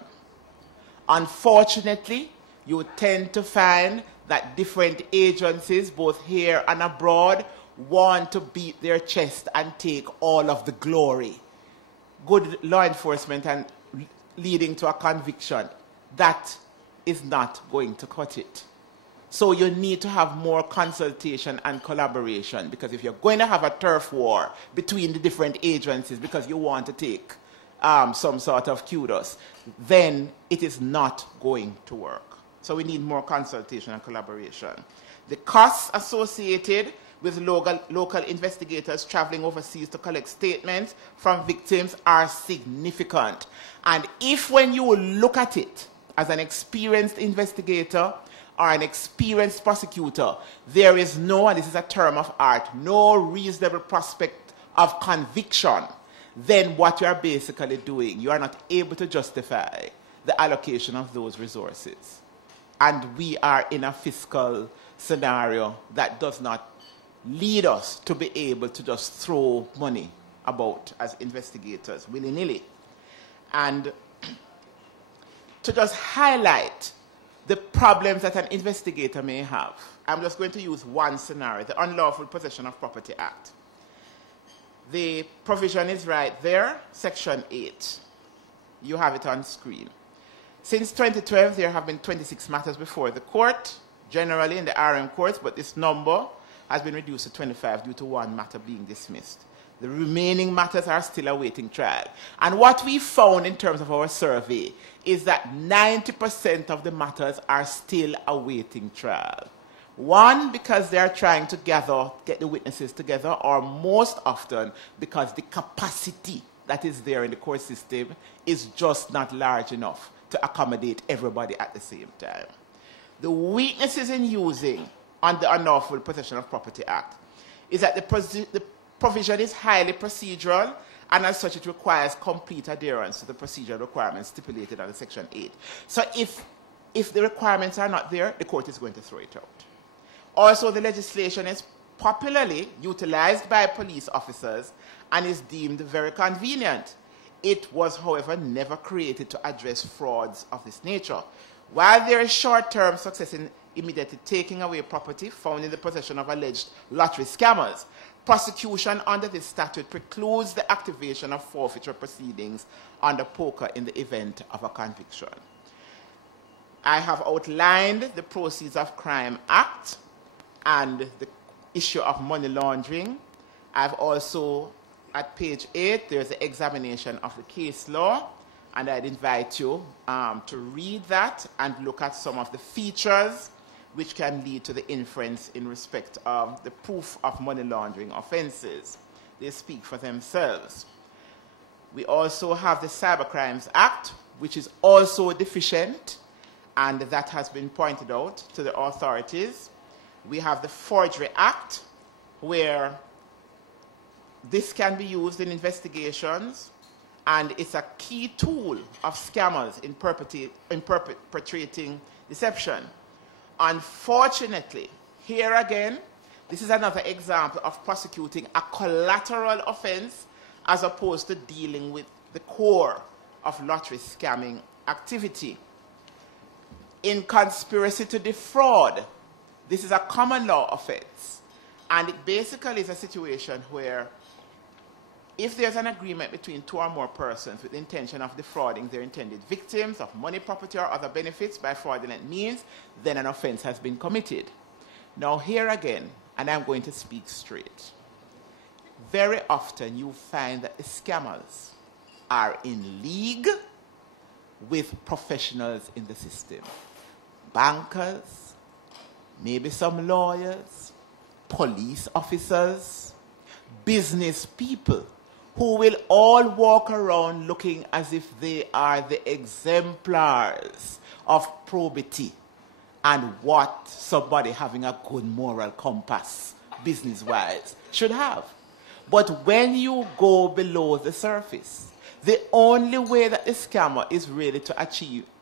Unfortunately, you tend to find that different agencies, both here and abroad, want to beat their chest and take all of the glory. Good law enforcement and leading to a conviction, that is not going to cut it. So you need to have more consultation and collaboration, because if you're going to have a turf war between the different agencies because you want to take some sort of kudos, then it is not going to work. So we need more consultation and collaboration. The costs associated with local investigators traveling overseas to collect statements from victims are significant. And if, when you look at it as an experienced investigator or an experienced prosecutor, there is no, and this is a term of art, no reasonable prospect of conviction, then what you are basically doing, you are not able to justify the allocation of those resources. And we are in a fiscal scenario that does not lead us to be able to just throw money about as investigators willy-nilly. And to just highlight the problems that an investigator may have, I'm just going to use one scenario, the Unlawful Possession of Property Act. The provision is right there, Section 8. You have it on screen. Since 2012, there have been 26 matters before the court, generally in the RM courts, but this number has been reduced to 25 due to one matter being dismissed. The remaining matters are still awaiting trial. And what we found in terms of our survey is that 90% of the matters are still awaiting trial. One, because they are trying to get the witnesses together, or most often because the capacity that is there in the court system is just not large enough to accommodate everybody at the same time. The weaknesses in using on the Unlawful Possession of Property Act is that the provision is highly procedural, and as such it requires complete adherence to the procedural requirements stipulated under Section 8. So if the requirements are not there, the court is going to throw it out. Also, the legislation is popularly utilized by police officers and is deemed very convenient. It was, however, never created to address frauds of this nature. While there is short-term success in immediately taking away property found in the possession of alleged lottery scammers, prosecution under this statute precludes the activation of forfeiture proceedings under POCA in the event of a conviction. I have outlined the Proceeds of Crime Act and the issue of money laundering. I've also, at page 8, there's the examination of the case law, and I'd invite you to read that and look at some of the features which can lead to the inference in respect of the proof of money laundering offenses. They speak for themselves. We also have the Cybercrimes Act, which is also deficient, and that has been pointed out to the authorities. We have the Forgery Act, where this can be used in investigations, and it's a key tool of scammers in perpetrating deception. Unfortunately, here again, this is another example of prosecuting a collateral offense as opposed to dealing with the core of lottery scamming activity. In conspiracy to defraud, this is a common law offense, and it basically is a situation where if there's an agreement between two or more persons with the intention of defrauding their intended victims of money, property, or other benefits by fraudulent means, then an offense has been committed. Now here again, and I'm going to speak straight, very often you find that the scammers are in league with professionals in the system. Bankers, maybe some lawyers, police officers, business people who will all walk around looking as if they are the exemplars of probity and what somebody having a good moral compass, business-wise, should have. But when you go below the surface, the only way that the scammer is really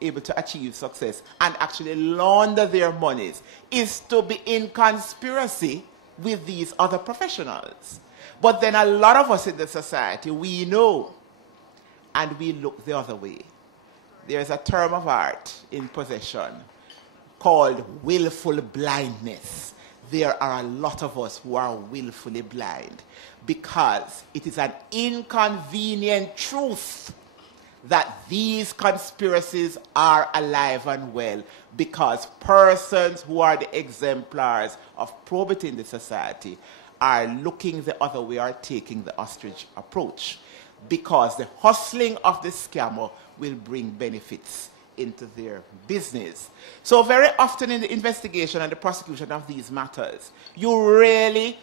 able to achieve success and actually launder their monies is to be in conspiracy with these other professionals. But then a lot of us in the society, we know, and we look the other way. There's a term of art in possession called willful blindness. There are a lot of us who are willfully blind because it is an inconvenient truth that these conspiracies are alive and well, because persons who are the exemplars of probity in the society are looking the other way, are taking the ostrich approach, because the hustling of the scammer will bring benefits into their business. So very often in the investigation and the prosecution of these matters, you really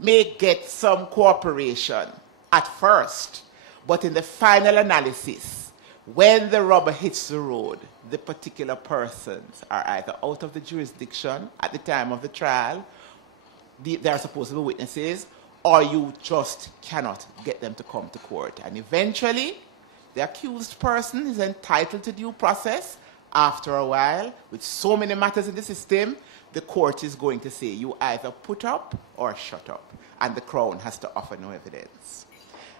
may get some cooperation at first, but in the final analysis, when the rubber hits the road, the particular persons are either out of the jurisdiction at the time of the trial, they are supposed to be witnesses, or you just cannot get them to come to court. And eventually, the accused person is entitled to due process. After a while, with so many matters in the system, the court is going to say you either put up or shut up, and the Crown has to offer no evidence.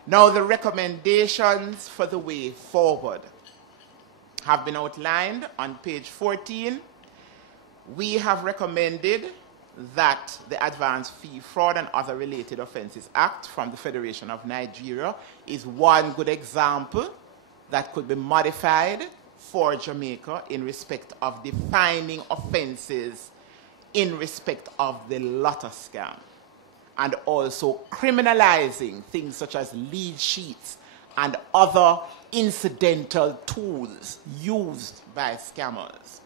Now, the recommendations for the way forward have been outlined on page 14. We have recommended that the Advance Fee Fraud and Other Related Offences Act from the Federation of Nigeria is one good example that could be modified for Jamaica in respect of defining offences in respect of the lotto scam, and also criminalizing things such as lead sheets and other incidental tools used by scammers.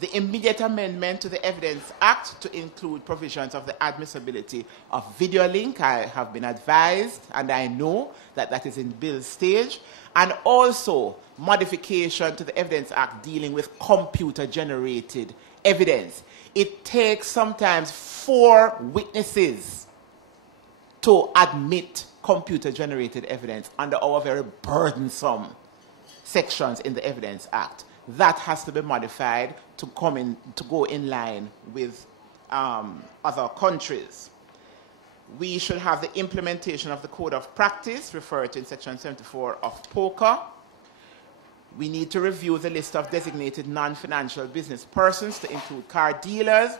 The immediate amendment to the Evidence Act to include provisions of the admissibility of video link, I have been advised, and I know that that is in bill stage, and also modification to the Evidence Act dealing with computer-generated evidence. It takes sometimes 4 witnesses to admit computer-generated evidence under our very burdensome sections in the Evidence Act. That has to be modified to go in line with other countries. We should have the implementation of the Code of Practice referred to in Section 74 of POCA. We need to review the list of designated non-financial business persons to include car dealers,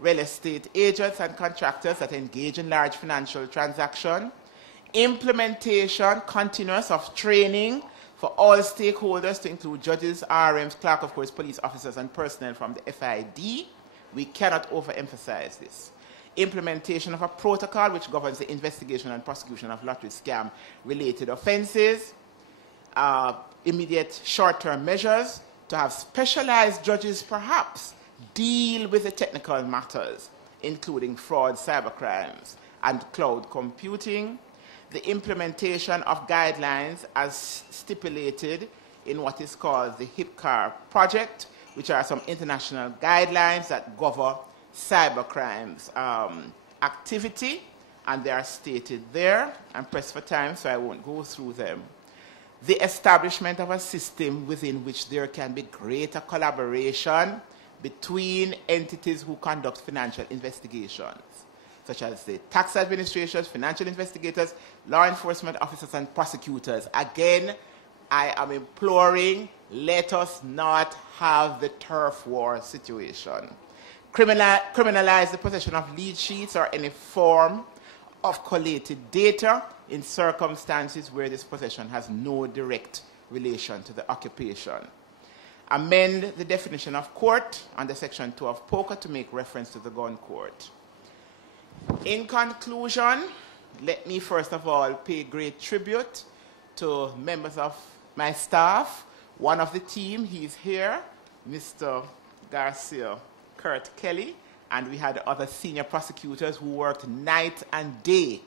real estate agents and contractors that engage in large financial transactions. Implementation, continuous, of training for all stakeholders to include judges, RMs, clerk of courts, police officers, and personnel from the FID. We cannot overemphasize this. Implementation of a protocol which governs the investigation and prosecution of lottery scam-related offences. Immediate short-term measures to have specialized judges perhaps deal with the technical matters, including fraud, cybercrimes, and cloud computing. The implementation of guidelines as stipulated in what is called the HIPCAR project, which are some international guidelines that govern cybercrimes activity, and they are stated there. I'm pressed for time, so I won't go through them. The establishment of a system within which there can be greater collaboration between entities who conduct financial investigations, such as the tax administrators, financial investigators, law enforcement officers, and prosecutors. Again, I am imploring, let us not have the turf war situation. Criminalize the possession of lead sheets or any form of collated data in circumstances where this possession has no direct relation to the occupation. Amend the definition of court under Section 2 of POCA to make reference to the gun court. In conclusion, let me first of all pay great tribute to members of my staff. One of the team, he's here, Mr. Garcia Kurt Kelly, and we had other senior prosecutors who worked night and day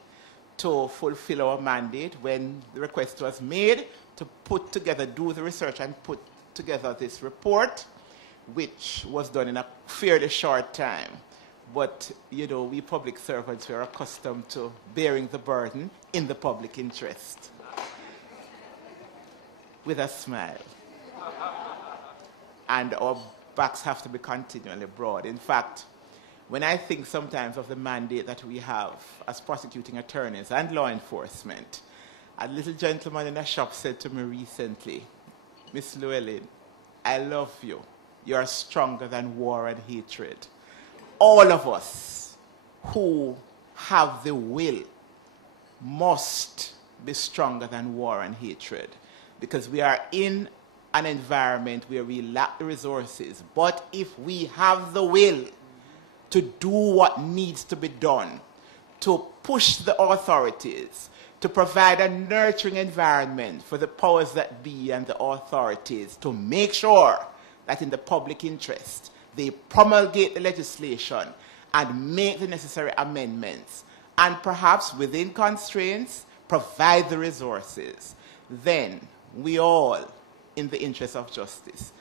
to fulfill our mandate when the request was made to put together, do the research and put together this report, which was done in a fairly short time. But, you know, we public servants, we are accustomed to bearing the burden in the public interest. With a smile. And our backs have to be continually broad. In fact, when I think sometimes of the mandate that we have as prosecuting attorneys and law enforcement, a little gentleman in a shop said to me recently, Miss Llewellyn, I love you. You are stronger than war and hatred. All of us who have the will must be stronger than war and hatred, because we are in an environment where we lack the resources. But if we have the will to do what needs to be done, to push the authorities, to provide a nurturing environment for the powers that be and the authorities to make sure that in the public interest they promulgate the legislation and make the necessary amendments, and perhaps within constraints provide the resources, then we all, in the interest of justice,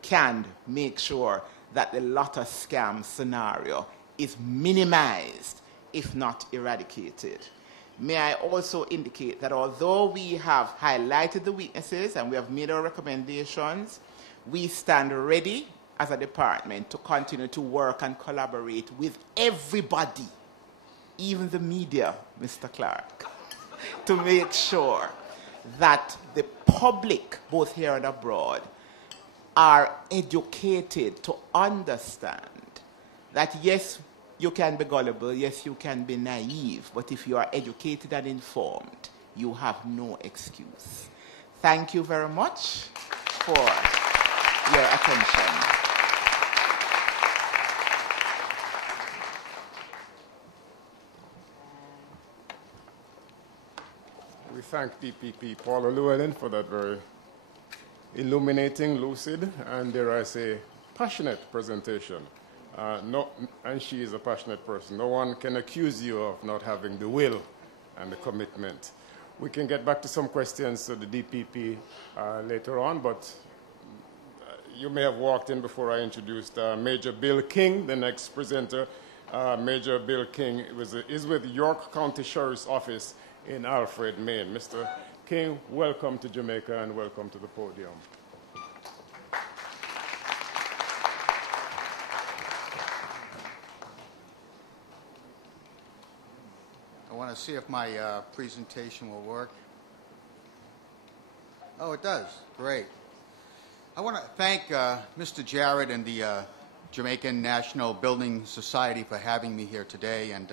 can make sure that the Lotto scam scenario is minimized, if not eradicated. May I also indicate that although we have highlighted the weaknesses and we have made our recommendations, we stand ready as a department to continue to work and collaborate with everybody, even the media, Mr. Clark, to make sure that the public, both here and abroad, are educated to understand that yes, you can be gullible, yes, you can be naive, but if you are educated and informed, you have no excuse. Thank you very much for your attention. We thank DPP Paula Llewellyn for that very illuminating, lucid, and dare I say, passionate presentation. And she is a passionate person. No one can accuse you of not having the will and the commitment. We can get back to some questions to the DPP later on, but you may have walked in before I introduced Major Bill King, the next presenter. Major Bill King is with York County Sheriff's Office in Alfred, Maine. Mr. King, welcome to Jamaica and welcome to the podium. I want to see if my presentation will work. Oh, it does. Great. I want to thank Mr. Jarrett and the Jamaican National Building Society for having me here today, and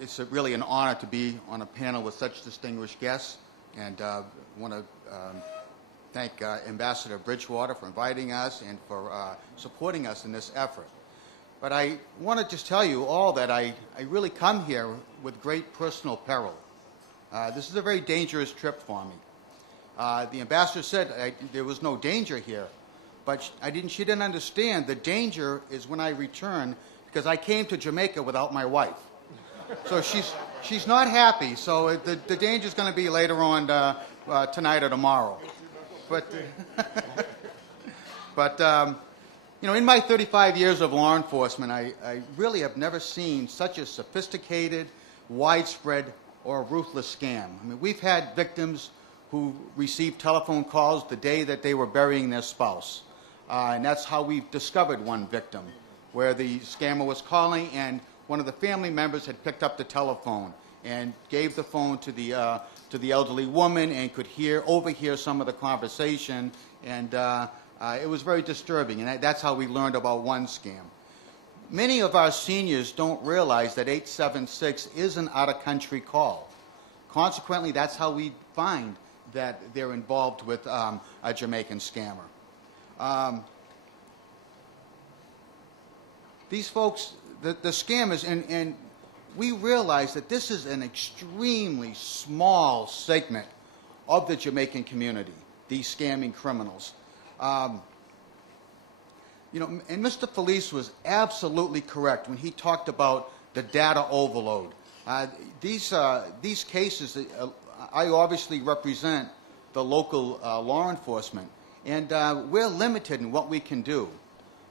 it's really an honor to be on a panel with such distinguished guests, and I want to thank Ambassador Bridgewater for inviting us and for supporting us in this effort. But I want to just tell you all that I really come here with great personal peril. This is a very dangerous trip for me. The ambassador said there was no danger here, but she didn't understand the danger is when I return, because I came to Jamaica without my wife. So she's not happy. So the danger is going to be later on tonight or tomorrow. But you know, in my 35 years of law enforcement, I really have never seen such a sophisticated, widespread, or ruthless scam. I mean, we've had victims who received telephone calls the day that they were burying their spouse. And that's how we discovered one victim, where the scammer was calling and one of the family members had picked up the telephone and gave the phone to the elderly woman and could overhear some of the conversation, and it was very disturbing, and that's how we learned about one scam. Many of our seniors don't realize that 876 is an out-of-country call. Consequently, that's how we find that they're involved with a Jamaican scammer. These folks, the scammers, and we realize that this is an extremely small segment of the Jamaican community, these scamming criminals. You know, and Mr. Felice was absolutely correct when he talked about the data overload. These cases, I obviously represent the local law enforcement, and we're limited in what we can do.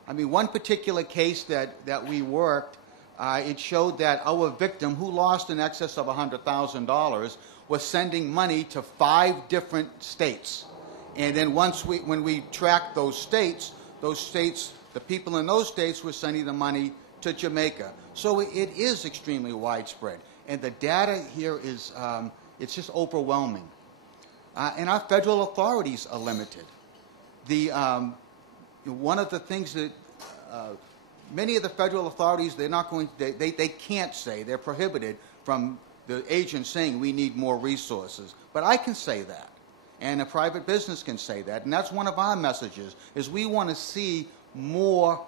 I mean, one particular case that we worked, it showed that our victim, who lost in excess of $100,000, was sending money to 5 different states. And then when we tracked those states, the people in those states were sending the money to Jamaica. So it is extremely widespread. And the data here is, it's just overwhelming. And our federal authorities are limited. One of the things that many of the federal authorities, they can't say, they're prohibited from the agents saying we need more resources. But I can say that, and a private business can say that, and that's one of our messages, is we want to see more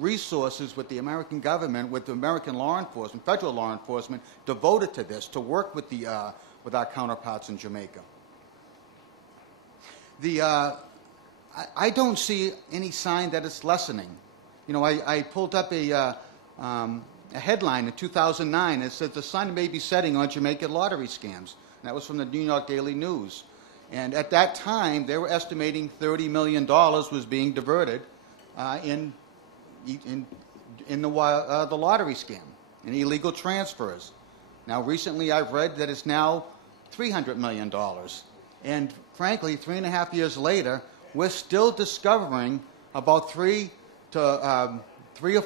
resources with the American government, with the American law enforcement, federal law enforcement, devoted to this, to work with our counterparts in Jamaica. I don't see any sign that it's lessening. You know, I pulled up a headline in 2009 that said the sun may be setting on Jamaican lottery scams. And that was from the New York Daily News. And at that time, they were estimating $30 million was being diverted in the lottery scam, in illegal transfers. Now, recently I've read that it's now $300 million. And frankly, 3.5 years later, we're still discovering about 3 or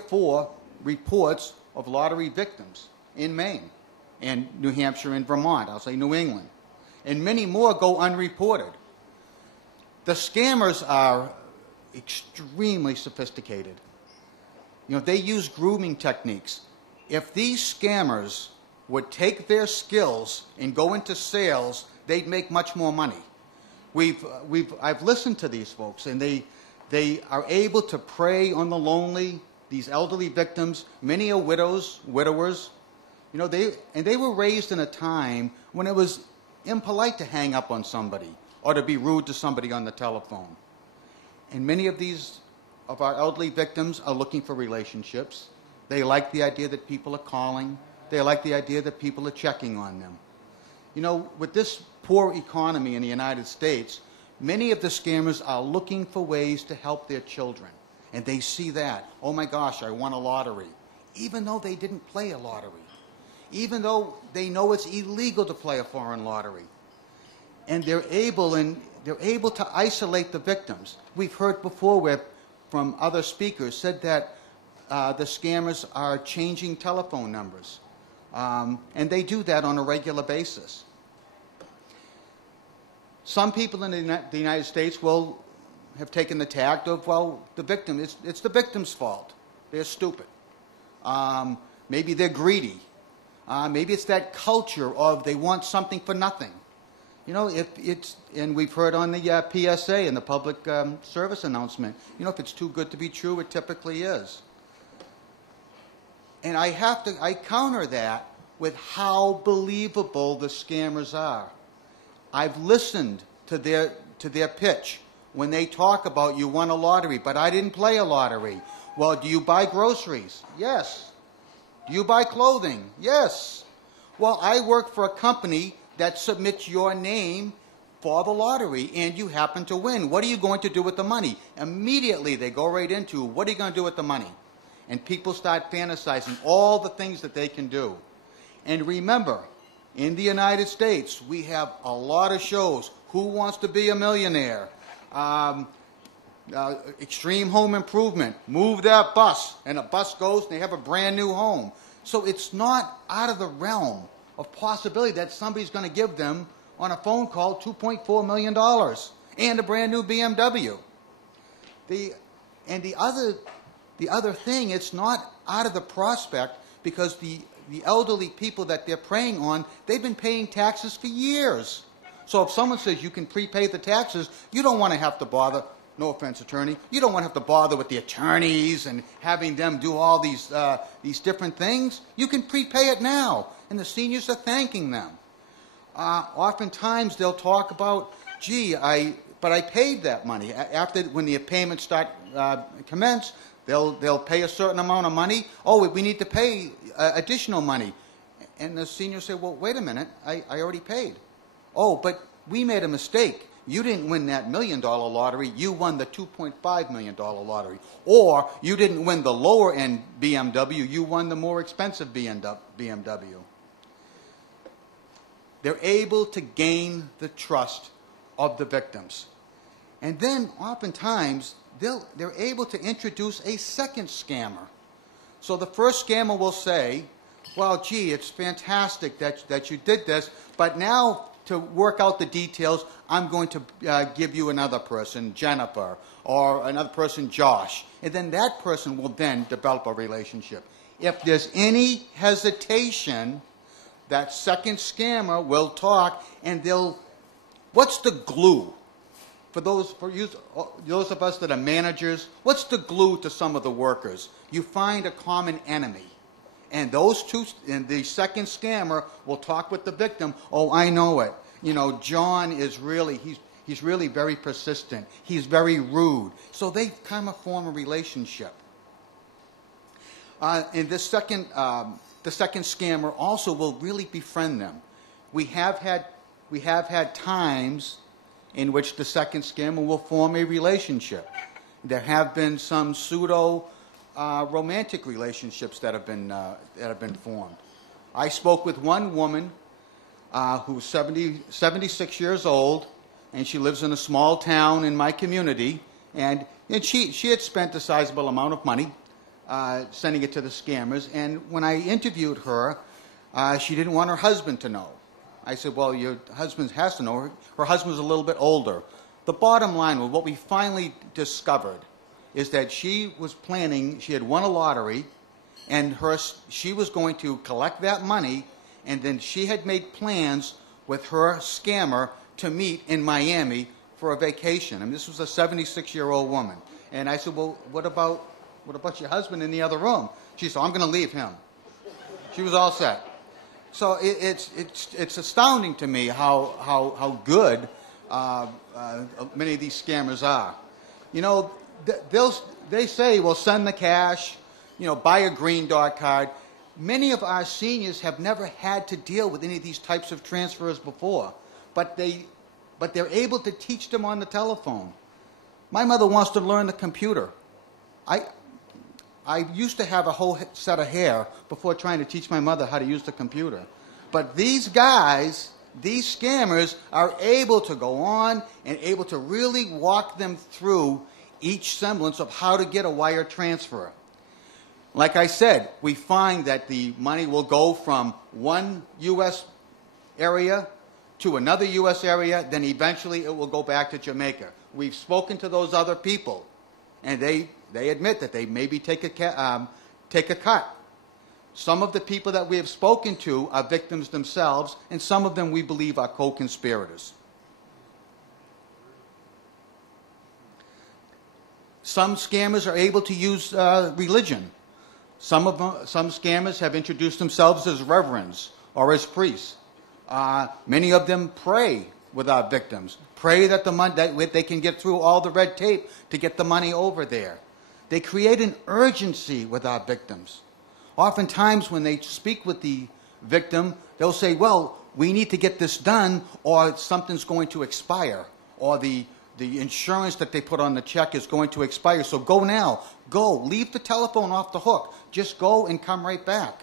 4 reports of lottery victims in Maine, and New Hampshire and Vermont, I'll say New England. And many more go unreported. The scammers are extremely sophisticated. You know, they use grooming techniques. If these scammers would take their skills and go into sales, they'd make much more money. I've listened to these folks, and they are able to prey on the lonely, these elderly victims. Many are widowers. You know, they were raised in a time when it was impolite to hang up on somebody or to be rude to somebody on the telephone. And many of our elderly victims are looking for relationships. They like the idea that people are calling. They like the idea that people are checking on them. You know, with this poor economy in the United States, many of the scammers are looking for ways to help their children. And they see that, oh my gosh, I won a lottery, even though they didn't play a lottery, even though they know it's illegal to play a foreign lottery. And they're able to isolate the victims. We've heard before from other speakers said that the scammers are changing telephone numbers. And they do that on a regular basis. Some people in the United States have taken the tact of, well, the victim, it's the victim's fault. They're stupid. Maybe they're greedy. Maybe it's that culture of they want something for nothing. You know, and we've heard on the PSA and the public service announcement, you know, if it's too good to be true, it typically is. And I counter that with how believable the scammers are. I've listened to their pitch when they talk about you won a lottery, but I didn't play a lottery. Well, do you buy groceries? Yes. Do you buy clothing? Yes. Well, I work for a company that submits your name for the lottery, and you happen to win. What are you going to do with the money? Immediately, they go right into, what are you going to do with the money? And people start fantasizing all the things that they can do. And remember, in the United States, we have a lot of shows. Who Wants to Be a Millionaire? Extreme Home Improvement. Move that bus. And a bus goes and they have a brand new home. So it's not out of the realm of possibility that somebody's going to give them on a phone call $2.4 million and a brand new BMW. The other thing, it's not out of the prospect because the elderly people that they're preying on, they've been paying taxes for years. So if someone says you can prepay the taxes, you don't want to have to bother, no offense, attorney, you don't want to have to bother with the attorneys and having them do all these different things. You can prepay it now, and the seniors are thanking them. Oftentimes they'll talk about, gee, but I paid that money. When the payments commence, they'll pay a certain amount of money. Oh, we need to pay additional money. And the senior said, well, wait a minute, I already paid. Oh, but we made a mistake. You didn't win that $1 million lottery, you won the $2.5 million lottery. Or you didn't win the lower end BMW, you won the more expensive BMW. They're able to gain the trust of the victims. And then oftentimes, they're able to introduce a second scammer. So the first scammer will say, well, gee, it's fantastic that you did this, but now to work out the details, I'm going to give you another person, Jennifer, or another person, Josh. And then that person will then develop a relationship. If there's any hesitation, that second scammer will talk, and what's the glue? For those of us that are managers, what's the glue to some of the workers? You find a common enemy. And the second scammer will talk with the victim. Oh, I know it. You know, John is really, he's really very persistent. He's very rude. So they kind of form a relationship. And the second scammer also will really befriend them. We have had times in which the second scammer will form a relationship. There have been some romantic relationships that have been formed. I spoke with one woman who's 76 years old, and she lives in a small town in my community, and she had spent a sizable amount of money sending it to the scammers, and when I interviewed her, she didn't want her husband to know. I said, well, your husband has to know. Her husband's a little bit older. The bottom line was what we finally discovered is that she was planning, she had won a lottery, and she was going to collect that money, and then she had made plans with her scammer to meet in Miami for a vacation. And this was a 76-year-old woman. And I said, well, what about your husband in the other room? She said, I'm going to leave him. She was all set. So it's astounding to me how good many of these scammers are. You know, they say, well, send the cash, you know, buy a green dot card. Many of our seniors have never had to deal with any of these types of transfers before, but they're able to teach them on the telephone. My mother wants to learn the computer. I used to have a whole set of hair before trying to teach my mother how to use the computer. But these guys, these scammers, are able to go on and able to really walk them through each semblance of how to get a wire transfer. Like I said, we find that the money will go from one U.S. area to another U.S. area, then eventually it will go back to Jamaica. We've spoken to those other people, and they admit that they maybe take a cut. Some of the people that we have spoken to are victims themselves, and some of them we believe are co-conspirators. Some scammers are able to use religion. Some scammers have introduced themselves as reverends or as priests. Many of them pray with our victims. Pray that they can get through all the red tape to get the money over there. They create an urgency with our victims. Oftentimes when they speak with the victim, they'll say, well, we need to get this done or something's going to expire, or the insurance that they put on the check is going to expire, so go now. Go. Leave the telephone off the hook. Just go and come right back.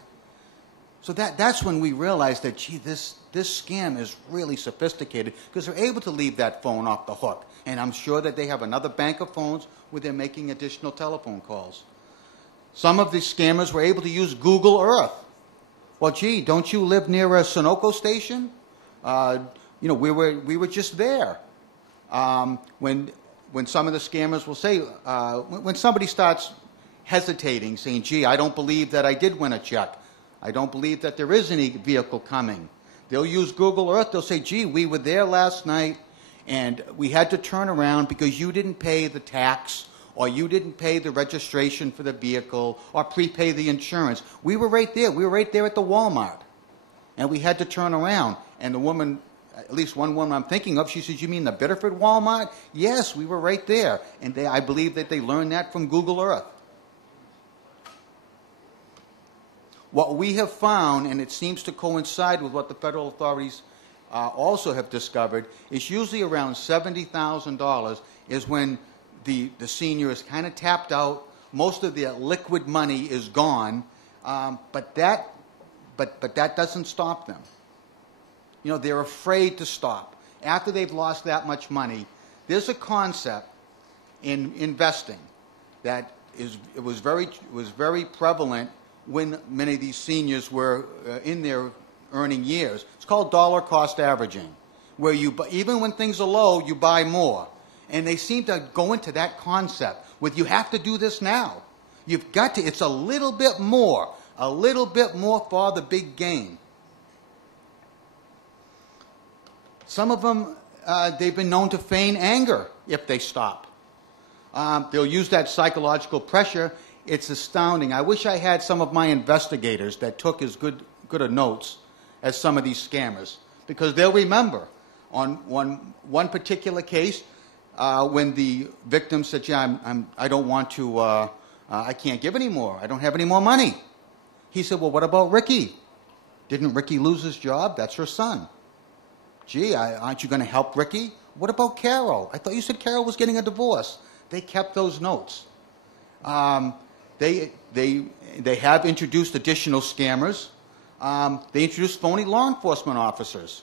So that's when we realize that, gee, this scam is really sophisticated, because they're able to leave that phone off the hook. And I'm sure that they have another bank of phones where they're making additional telephone calls. Some of these scammers were able to use Google Earth. Well, gee, don't you live near a Sunoco station? We were just there. When some of the scammers will say, when somebody starts hesitating, saying, gee, I don't believe that I did win a check. I don't believe that there is any vehicle coming. They'll use Google Earth. They'll say, gee, we were there last night, and we had to turn around because you didn't pay the tax, or you didn't pay the registration for the vehicle, or prepay the insurance. We were right there. We were right there at the Walmart, and we had to turn around. And the woman, at least one woman I'm thinking of, she says, you mean the Biddeford Walmart? Yes, we were right there. And I believe that they learned that from Google Earth. What we have found, and it seems to coincide with what the federal authorities also have discovered, is usually around $70,000 is when the senior is kind of tapped out. Most of their liquid money is gone, but that doesn't stop them. You know, they're afraid to stop. After they've lost that much money, there's a concept in investing that was very prevalent when many of these seniors were in their earning years. It's called dollar cost averaging, where even when things are low, you buy more. And they seem to go into that concept with, you have to do this now. You've got to, it's a little bit more for the big gain. Some of them, they've been known to feign anger if they stop. They'll use that psychological pressure. It's astounding. I wish I had some of my investigators that took as good a notes as some of these scammers, because they'll remember on one particular case when the victim said, yeah, I don't want to, I can't give any more. I don't have any more money. He said, well, what about Ricky? Didn't Ricky lose his job? That's her son. Gee, aren't you going to help Ricky? What about Carol? I thought you said Carol was getting a divorce. They kept those notes. They have introduced additional scammers. They introduced phony law enforcement officers.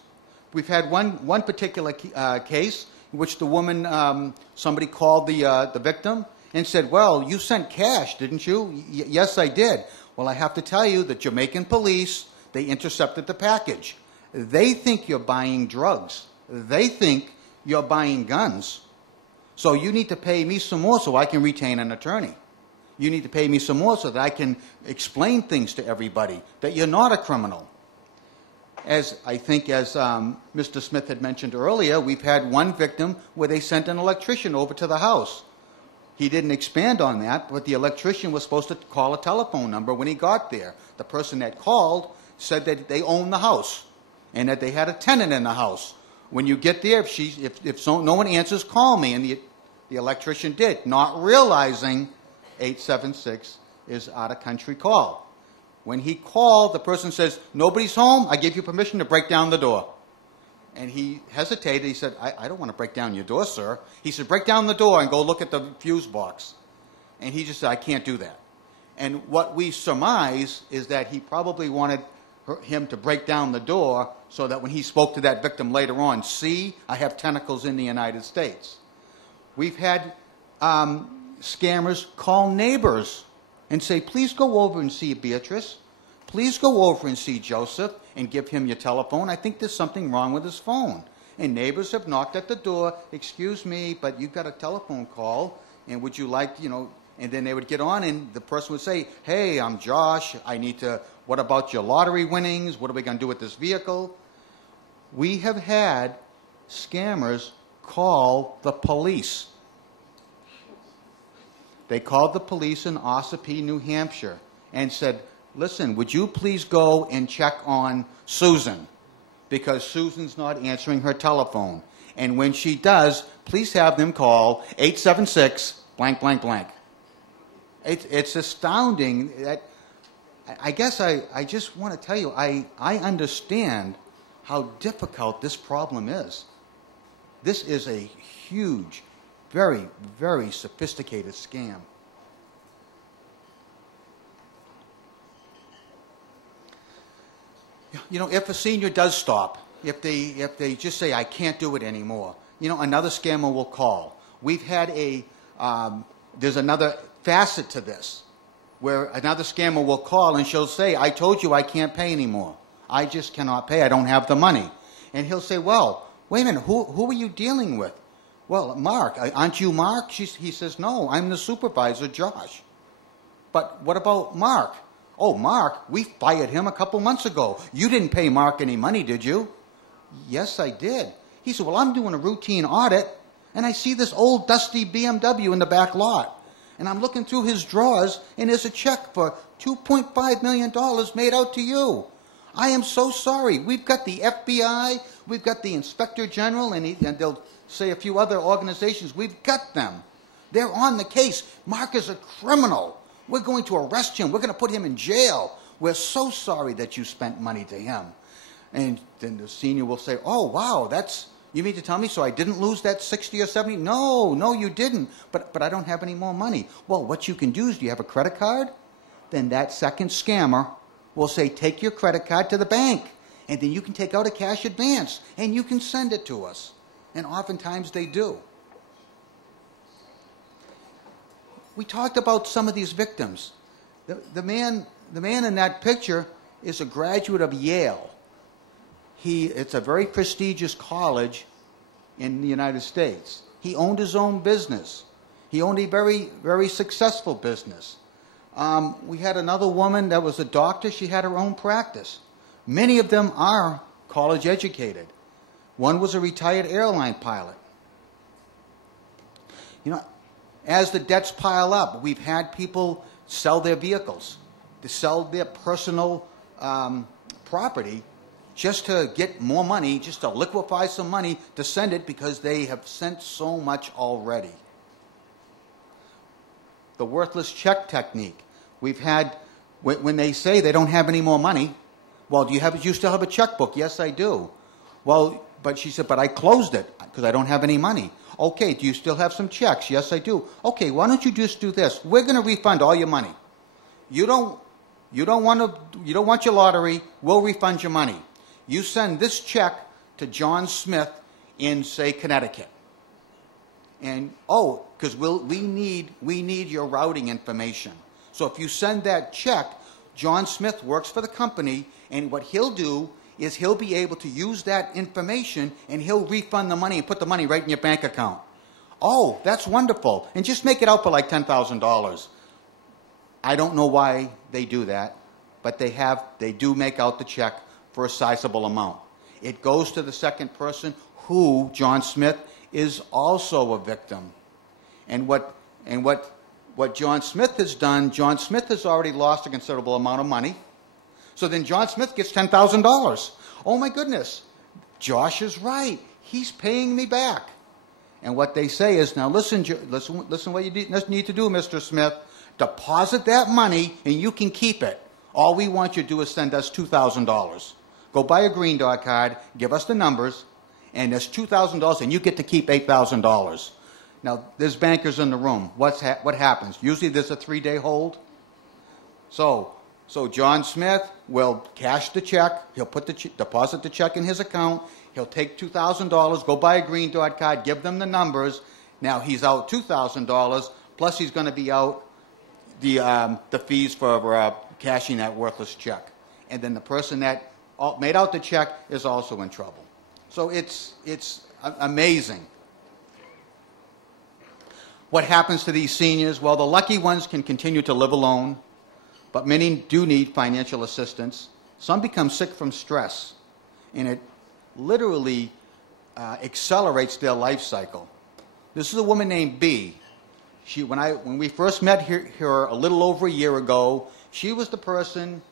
We've had one particular case in which the woman, somebody called the victim and said, well, you sent cash, didn't you? Yes, I did. Well, I have to tell you, the Jamaican police, they intercepted the package. They think you're buying drugs. They think you're buying guns. So you need to pay me some more so I can retain an attorney. You need to pay me some more so that I can explain things to everybody, that you're not a criminal. As I think, as Mr. Smith had mentioned earlier, we've had one victim where they sent an electrician over to the house. He didn't expand on that, but the electrician was supposed to call a telephone number when he got there. The person that called said that they owned the house and that they had a tenant in the house. When you get there, if no one answers, call me. And the electrician did, not realizing 876 is out-of-country call. When he called, the person says, nobody's home, I give you permission to break down the door. And he hesitated. He said, I don't want to break down your door, sir. He said, break down the door and go look at the fuse box. And he just said, I can't do that. And what we surmise is that he probably wanted him to break down the door so that when he spoke to that victim later on, see, I have tentacles in the United States. We've had scammers call neighbors and say, please go over and see Beatrice. Please go over and see Joseph and give him your telephone. I think there's something wrong with his phone. And neighbors have knocked at the door, excuse me, but you've got a telephone call, and would you like, and then they would get on and the person would say, hey, I'm Josh, I need to, what about your lottery winnings? What are we going to do with this vehicle? We have had scammers call the police. They called the police in Ossipee, New Hampshire, and said, listen, would you please go and check on Susan? Because Susan's not answering her telephone. And when she does, please have them call 876 blank, blank, blank. It's astounding. That I guess I just want to tell you, I understand how difficult this problem is. This is a huge, very, very sophisticated scam. If a senior does stop, if they just say, I can't do it anymore, another scammer will call. We've had there's another facet to this, where another scammer will call and she'll say, I told you I can't pay anymore. I just cannot pay. I don't have the money. And he'll say, well, wait a minute, who are you dealing with? Well, Mark. Aren't you Mark? He says, no, I'm the supervisor, Josh. But what about Mark? Oh, Mark, we fired him a couple months ago. You didn't pay Mark any money, did you? Yes, I did. He said, well, I'm doing a routine audit, and I see this old dusty BMW in the back lot. And I'm looking through his drawers, and there's a check for $2.5 million made out to you. I am so sorry. We've got the FBI, we've got the Inspector General, and they'll say a few other organizations. We've got them. They're on the case. Mark is a criminal. We're going to arrest him. We're going to put him in jail. we're so sorry that you spent money to him. And then the senior will say, oh, wow, you mean to tell me so I didn't lose that 60 or 70? No, you didn't. But I don't have any more money. Well, what you can do is, do you have a credit card? Then that second scammer will say, take your credit card to the bank. And then you can take out a cash advance. And you can send it to us. And oftentimes they do. We talked about some of these victims. The man in that picture is a graduate of Yale. It's a very prestigious college in the United States. He owned his own business. He owned a very, very successful business. We had another woman that was a doctor. She had her own practice. Many of them are college educated. One was a retired airline pilot. You know, as the debts pile up, we've had people sell their vehicles, to sell their personal property, just to get more money, just to liquefy some money, to send it because they have sent so much already. The worthless check technique. We've had, when they say they don't have any more money, well, do you still have a checkbook? Yes, I do. Well, but she said, but I closed it because I don't have any money. Okay, do you still have some checks? Yes, I do. Okay, why don't you just do this? We're going to refund all your money. You don't want your lottery, we'll refund your money. You send this check to John Smith in, say, Connecticut. And, because we need your routing information. So if you send that check, John Smith works for the company, and what he'll do is he'll be able to use that information, and he'll refund the money and put the money right in your bank account. Oh, that's wonderful. And just make it out for like $10,000. I don't know why they do that, but they do make out the check for a sizable amount. It goes to the second person who, John Smith, is also a victim. And what John Smith has done, John Smith has already lost a considerable amount of money. So then John Smith gets $10,000. Oh my goodness, Josh is right. He's paying me back. And what they say is, now listen what you need to do, Mr. Smith. Deposit that money and you can keep it. All we want you to do is send us $2,000. Go buy a Green Dot card, give us the numbers, and there's $2,000, and you get to keep $8,000. Now, there's bankers in the room. What happens? Usually there's a 3-day hold. So John Smith will cash the check. He'll deposit the check in his account. He'll take $2,000, go buy a Green Dot card, give them the numbers. Now, he's out $2,000, plus he's going to be out the fees for cashing that worthless check. And then the person that made out the check is also in trouble. So it's amazing. What happens to these seniors? Well, the lucky ones can continue to live alone, but many do need financial assistance. Some become sick from stress, and it literally accelerates their life cycle. This is a woman named B. When we first met her a little over a year ago, she was the person.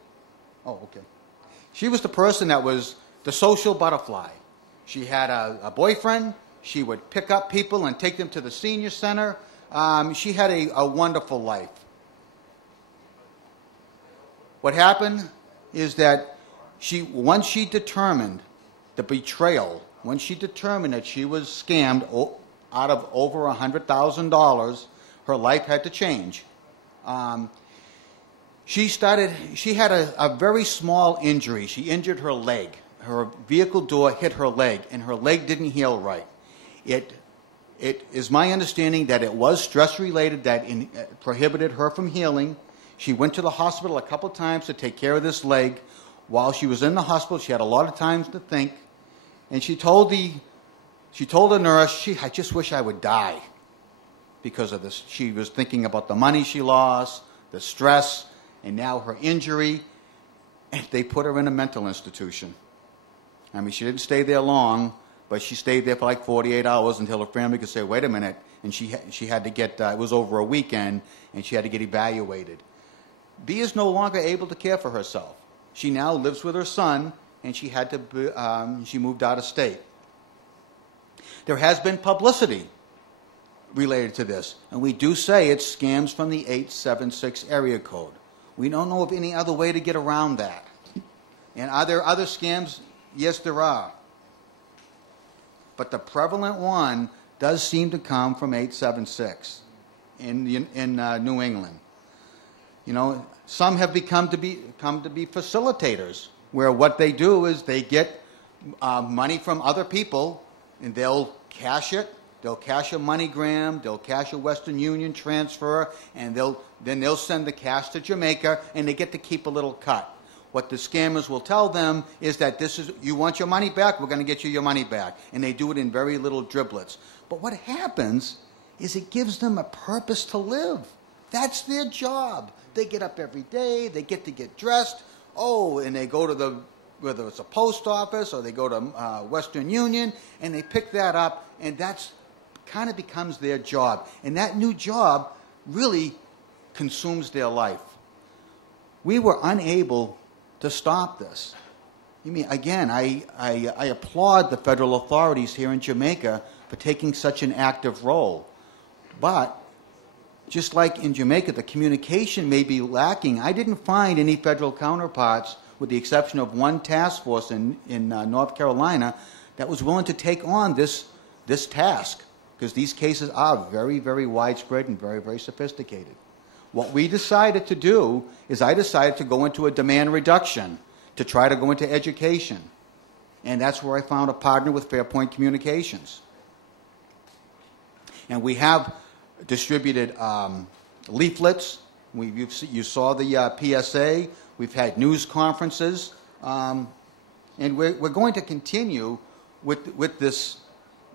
She was the person that was the social butterfly. She had a boyfriend. She would pick up people and take them to the senior center. She had a wonderful life. What happened is that once she determined the betrayal, once she determined that she was scammed out of over $100,000, her life had to change. She had a very small injury. She injured her leg. Her vehicle door hit her leg, and her leg didn't heal right. It is my understanding that it was stress-related that prohibited her from healing. She went to the hospital a couple times to take care of this leg. While she was in the hospital, she had a lot of time to think, and she told the nurse, I just wish I would die because of this. She was thinking about the money she lost, the stress, and now her injury, and they put her in a mental institution. I mean, she didn't stay there long, but she stayed there for like 48 hours until her family could say, wait a minute, and she had to get, it was over a weekend, and she had to get evaluated. B is no longer able to care for herself. She now lives with her son, and she moved out of state. There has been publicity related to this, and we do say it's scams from the 876 area code. We don't know of any other way to get around that. And are there other scams? Yes, there are. But the prevalent one does seem to come from 876 in New England. You know, some have come to be facilitators, where what they do is they get money from other people, and they'll cash it. They'll cash a MoneyGram, they'll cash a Western Union transfer, and then they'll send the cash to Jamaica, and they get to keep a little cut. What the scammers will tell them is that you want your money back, we're going to get you your money back. And they do it in very little driblets. But what happens is it gives them a purpose to live. That's their job. They get up every day, they get to get dressed, and they go to whether it's a post office or they go to Western Union, and they pick that up, and that's kind of becomes their job. And that new job really consumes their life. We were unable to stop this. Again, I applaud the federal authorities here in Jamaica for taking such an active role. But just like in Jamaica, the communication may be lacking. I didn't find any federal counterparts, with the exception of one task force in North Carolina, that was willing to take on this task, because these cases are very, very widespread and very, very sophisticated. What we decided to do is I decided to go into a demand reduction to try to go into education. And that's where I found a partner with Fairpoint Communications. And we have distributed leaflets. You saw the PSA. We've had news conferences. And we're going to continue with this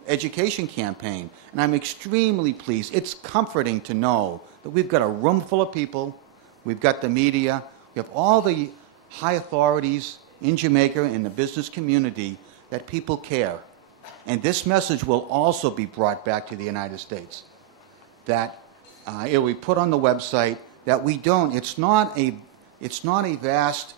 education campaign. And I'm extremely pleased. It's comforting to know that we've got a room full of people, we've got the media, we have all the high authorities in Jamaica and the business community that people care. And this message will also be brought back to the United States. That it will be put on the website, that we don't, it's not a vast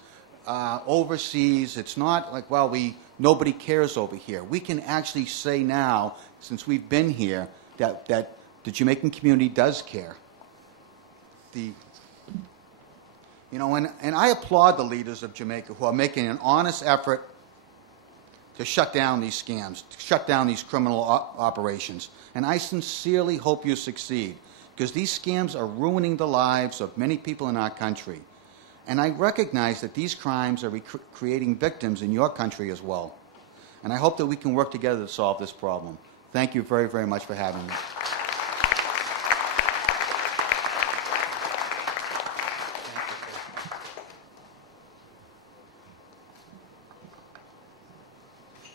overseas, it's not like, well, nobody cares over here. We can actually say now, since we've been here, that the Jamaican community does care. And I applaud the leaders of Jamaica who are making an honest effort to shut down these scams, to shut down these criminal operations. And I sincerely hope you succeed, because these scams are ruining the lives of many people in our country. And I recognize that these crimes are creating victims in your country as well. And I hope that we can work together to solve this problem. Thank you very, very much for having me.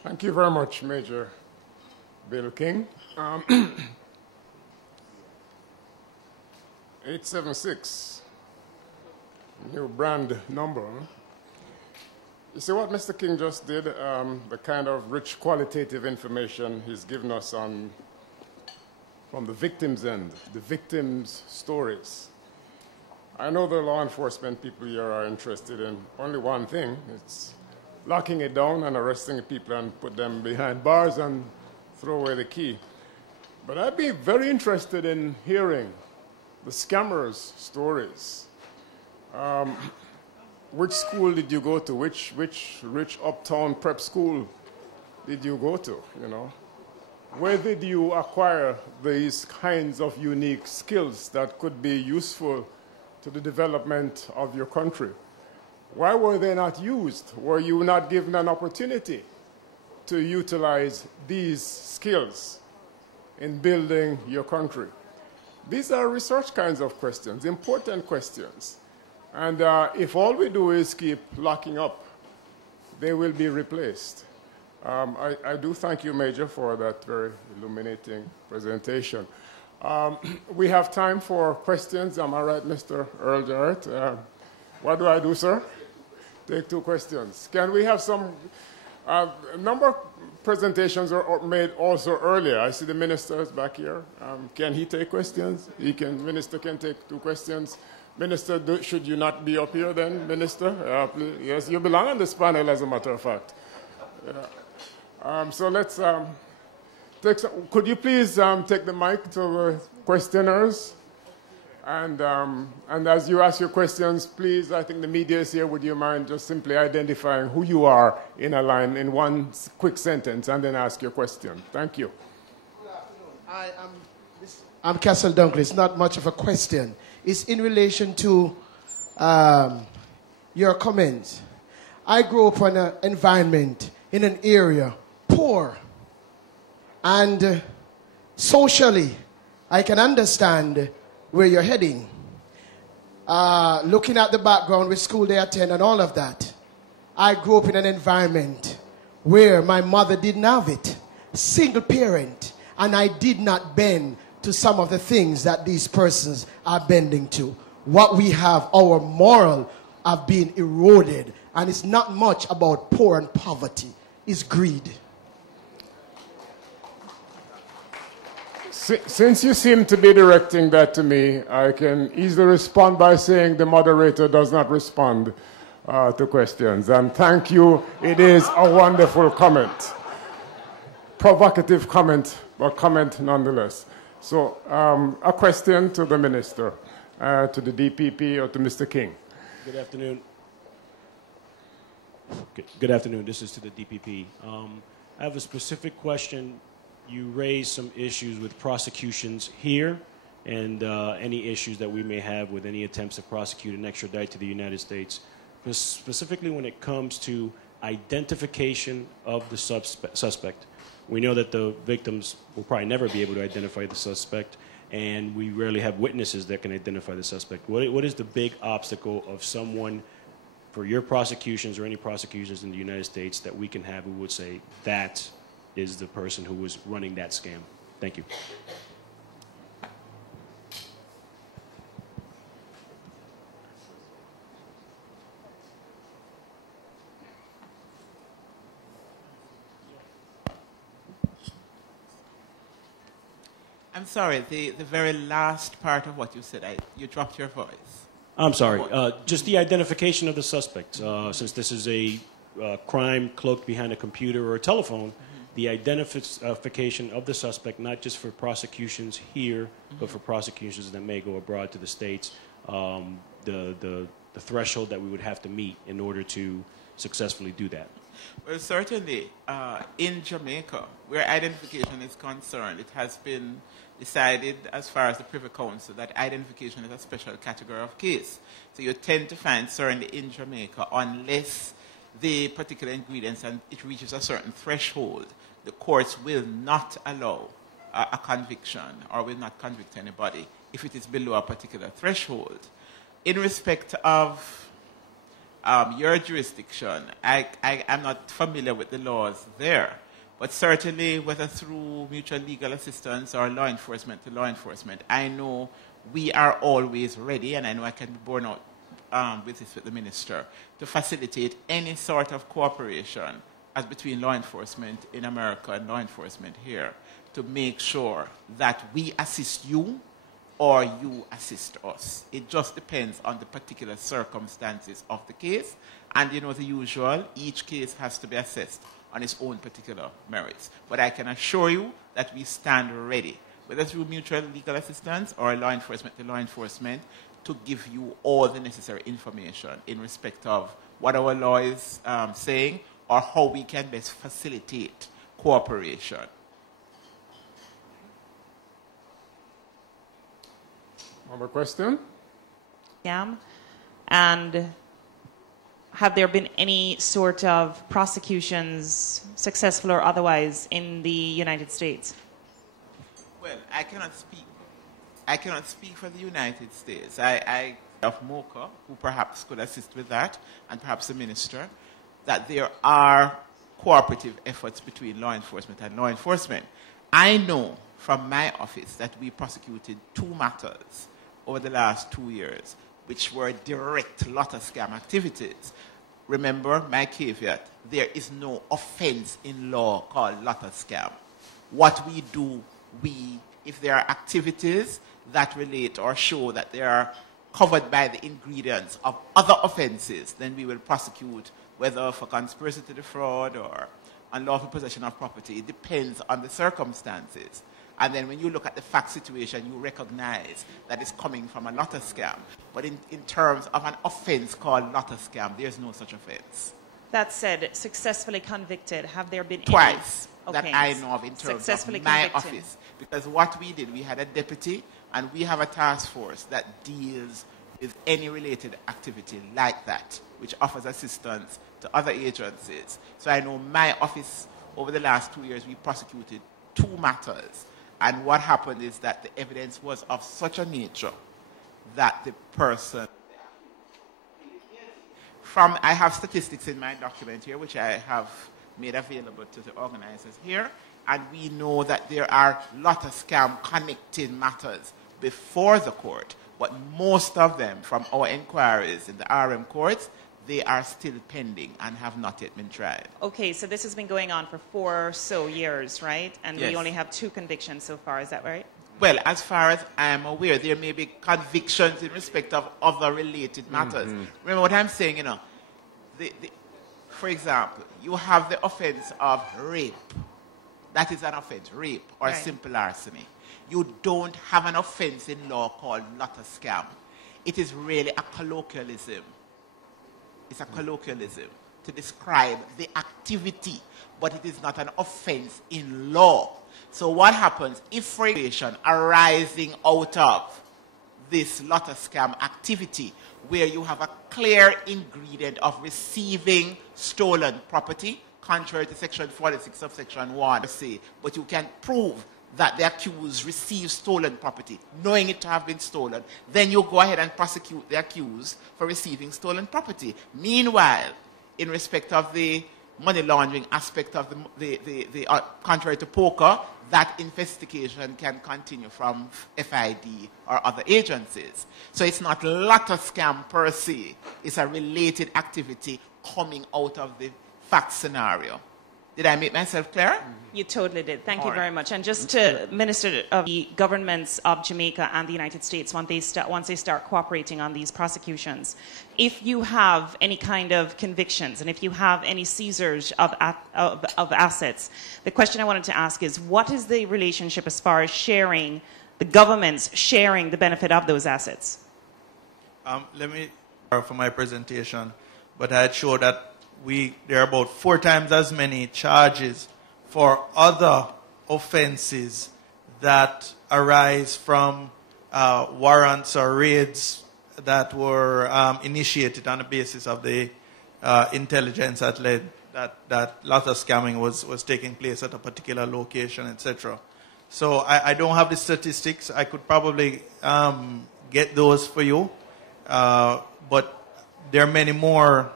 Thank you very much, Major Bill King. 876, new brand number. You see what Mr. King just did? The kind of rich qualitative information he's given us from the victim's end, the victim's stories. I know the law enforcement people here are interested in only one thing. It's locking it down and arresting people and put them behind bars and throw away the key. But I'd be very interested in hearing the scammers' stories. Which school did you go to? Which rich uptown prep school did you go to, you know? Where did you acquire these kinds of unique skills that could be useful to the development of your country? Why were they not used? Were you not given an opportunity to utilize these skills in building your country? These are research kinds of questions, important questions. And if all we do is keep locking up, they will be replaced. I do thank you, Major, for that very illuminating presentation. We have time for questions. Am I right, Mr. Earl Jarrett? What do I do, sir? Take 2 questions. Can we have some, a number of presentations are made also earlier. I see the minister is back here. Can he take questions? Minister can take 2 questions. Minister, should you not be up here then, Minister? Yes, you belong on this panel, as a matter of fact. So let's take some, could you please take the mic to the questioners? And as you ask your questions, please, I think the media is here. Would you mind just simply identifying who you are in a line, in one quick sentence, and then ask your question? Thank you. Good afternoon. I'm Castle Dunkley. It's not much of a question. It's in relation to your comments. I grew up in an environment, in an area, poor. And socially, I can understand where you're heading. Looking at the background, which school they attend and all of that. I grew up in an environment where my mother didn't have it. Single parent. And I did not bend to some of the things that these persons are bending to. What we have, our moral, have been eroded. And it's not much about poor and poverty. It's greed. Since you seem to be directing that to me, I can easily respond by saying the moderator does not respond to questions. And thank you. It is a wonderful comment. Provocative comment, but comment nonetheless. So a question to the minister, to the DPP, or to Mr. King. Good afternoon. Good afternoon. This is to the DPP. I have a specific question. You raised some issues with prosecutions here and any issues that we may have with any attempts to prosecute and extradite to the United States, specifically when it comes to identification of the suspect. We know that the victims will probably never be able to identify the suspect, and we rarely have witnesses that can identify the suspect. What is the big obstacle of someone, for your prosecutions or any prosecutions in the United States, that we can have who would say that is the person who was running that scam? Thank you. I'm sorry, the very last part of what you said, you dropped your voice. I'm sorry. Just the identification of the suspect. Since this is a crime cloaked behind a computer or a telephone, the identification of the suspect, not just for prosecutions here, but for prosecutions that may go abroad to the States, the threshold that we would have to meet in order to successfully do that. Well, certainly, in Jamaica, where identification is concerned, it has been decided as far as the Privy Council that identification is a special category of case. So you tend to find, certainly in Jamaica, unless the particular ingredients and it reaches a certain threshold, the courts will not allow a conviction or will not convict anybody if it is below a particular threshold. In respect of your jurisdiction, I'm not familiar with the laws there, but certainly whether through mutual legal assistance or law enforcement to law enforcement, I know we are always ready, and I know I can be borne out with this with the minister, to facilitate any sort of cooperation as between law enforcement in America and law enforcement here to make sure that we assist you or you assist us. It just depends on the particular circumstances of the case. And you know the usual, each case has to be assessed on its own particular merits. But I can assure you that we stand ready, whether through mutual legal assistance or law enforcement to law enforcement, to give you all the necessary information in respect of what our law is saying or how we can best facilitate cooperation. Another question? Yeah. And have there been any sort of prosecutions, successful or otherwise, in the United States? Well, I cannot speak for the United States. I of Mocha, who perhaps could assist with that, and perhaps the minister, that there are cooperative efforts between law enforcement and law enforcement. I know from my office that we prosecuted 2 matters over the last 2 years, which were direct lotto scam activities. Remember my caveat, there is no offense in law called lotto scam. What we do, if there are activities that relate or show that they are covered by the ingredients of other offenses, then we will prosecute, whether for conspiracy to defraud or unlawful possession of property. It depends on the circumstances. And then when you look at the fact situation, you recognize that it's coming from a lotto scam. But in terms of an offense called lotto scam, there's no such offense. That said, successfully convicted, have there been Twice any? that Okay. I know of in terms of my office. Because what we did, we had a deputy, and we have a task force that deals with any related activity like that, which offers assistance to other agencies. So I know my office, over the last 2 years, we prosecuted 2 matters. And what happened is that the evidence was of such a nature that the person... I have statistics in my document here, which I have made available to the organizers here, and we know that there are a lot of scam connected matters before the court, but most of them from our inquiries in the RM courts, they are still pending and have not yet been tried. Okay, so this has been going on for 4 or so years, right? And Yes. we only have 2 convictions so far, is that right? Well, as far as I am aware, there may be convictions in respect of other related matters. Remember what I'm saying, you know, for example, you have the offense of rape. That is an offense, rape or Right. simple larceny. You don't have an offense in law called lotto scam. It is really a colloquialism. It's a colloquialism to describe the activity, but it is not an offense in law. So what happens if regulation arising out of this lotto scam activity, where you have a clear ingredient of receiving stolen property, contrary to section 46 of section 1, but you can prove that the accused received stolen property, knowing it to have been stolen, then you go ahead and prosecute the accused for receiving stolen property. Meanwhile, in respect of the money laundering aspect of the contrary to poker, that investigation can continue from FID or other agencies. So it's not lotto scam per se. It's a related activity coming out of the fact scenario. Did I make myself clear? You totally did. Thank you All very right. much. And just to Minister of the governments of Jamaica and the United States, once they start cooperating on these prosecutions, if you have any kind of convictions and if you have any seizures of assets, the question I wanted to ask is, what is the relationship as far as sharing, the governments sharing the benefit of those assets? Let me for my presentation, but I'd show that there are about 4 times as many charges for other offenses that arise from warrants or raids that were initiated on the basis of the intelligence that led that lotto scamming was taking place at a particular location, etc. So I don't have the statistics. I could probably get those for you, but there are many more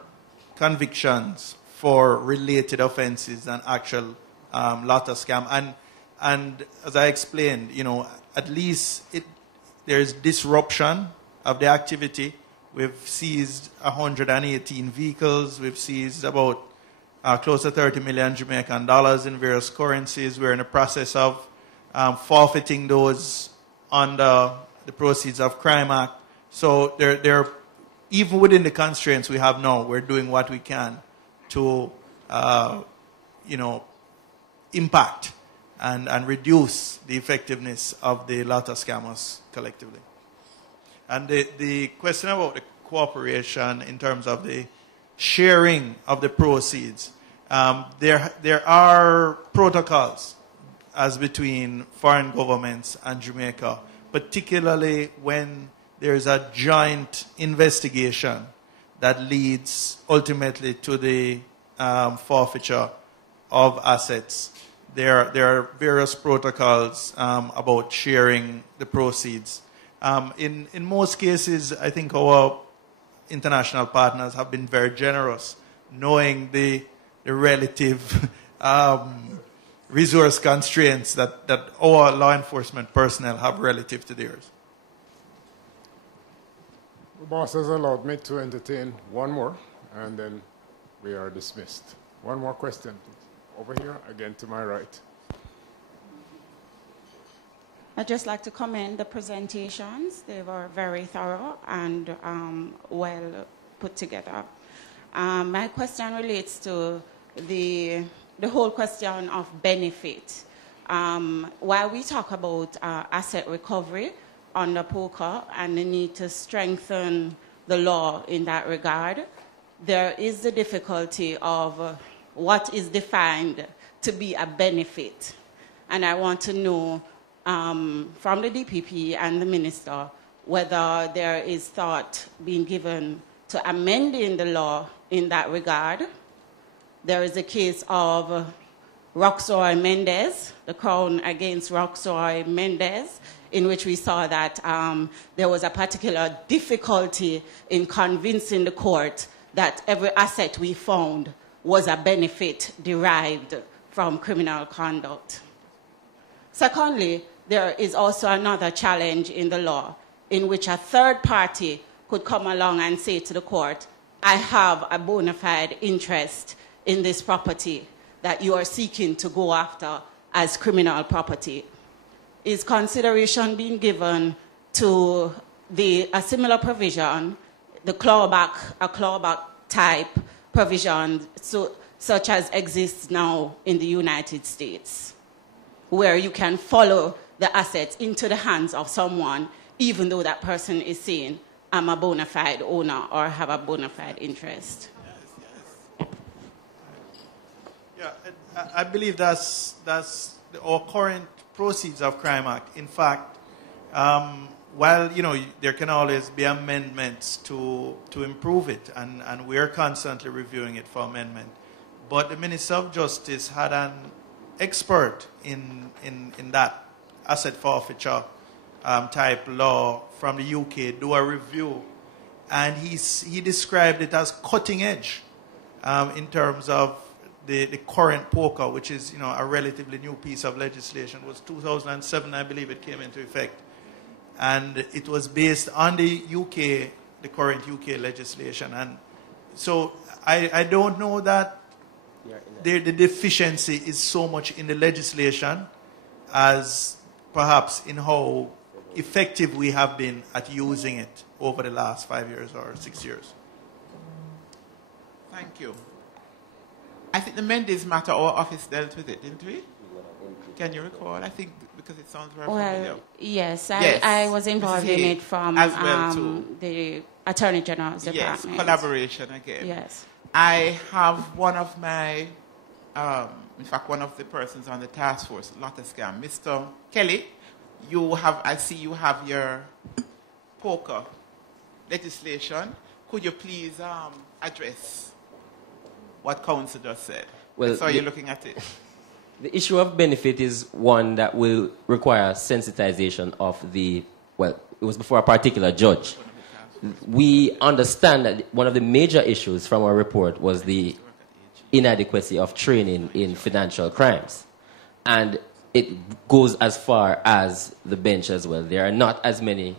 convictions for related offenses than actual lotto scam. And as I explained, you know, at least there's disruption of the activity. We've seized 118 vehicles. We've seized about close to 30 million Jamaican dollars in various currencies. We're in the process of forfeiting those under the Proceeds of Crime Act. So there even within the constraints we have now, we're doing what we can to, impact and reduce the effectiveness of the lotto scammers collectively. And the question about the cooperation in terms of the sharing of the proceeds, there are protocols as between foreign governments and Jamaica, particularly when there's a joint investigation that leads ultimately to the forfeiture of assets. There are various protocols about sharing the proceeds. In most cases, I think our international partners have been very generous, knowing the relative resource constraints that our law enforcement personnel have relative to theirs. The boss has allowed me to entertain one more, and then we are dismissed. One more question, please. Over here, again to my right. I'd just like to commend the presentations. They were very thorough and well put together. My question relates to the whole question of benefit. While we talk about asset recovery under POCA and the need to strengthen the law in that regard, there is the difficulty of what is defined to be a benefit. And I want to know from the DPP and the Minister whether there is thought being given to amending the law in that regard. There is a case of Roxroy Mendez, the Crown against Roxroy Mendez, in which we saw that there was a particular difficulty in convincing the court that every asset we found was a benefit derived from criminal conduct. Secondly, there is also another challenge in the law in which a third party could come along and say to the court, I have a bona fide interest in this property that you are seeking to go after as criminal property. Is consideration being given to a similar provision, a clawback type provision such as exists now in the United States, where you can follow the assets into the hands of someone even though that person is saying, I'm a bona fide owner or have a bona fide interest? Yeah, I believe that's our current proceeds of Crime Act. In fact, while there can always be amendments to improve it, and we're constantly reviewing it for amendment, but the Minister of Justice had an expert in that asset forfeiture type law from the UK do a review, and he described it as cutting edge in terms of the current POCA, which is a relatively new piece of legislation. It was 2007, I believe, it came into effect, and it was based on the current UK legislation. And so I don't know that the deficiency is so much in the legislation as perhaps in how effective we have been at using it over the last 5 years or 6 years. Thank you. I think the Mendes matter, our office dealt with it, didn't we? Can you recall? I think because it sounds very familiar. Yes, I was involved in it from as well too. The Attorney General's Department. Yes, collaboration again. Yes. I have one of my, in fact, one of the persons on the task force, lot of scam, Mr. Kelly. I see you have your POCA legislation. Could you please address what Council just said? Well, so you're looking at it. The issue of benefit is one that will require sensitization of it was before a particular judge. We understand that one of the major issues from our report was the inadequacy of training in financial crimes. And it goes as far as the bench as well. There are not as many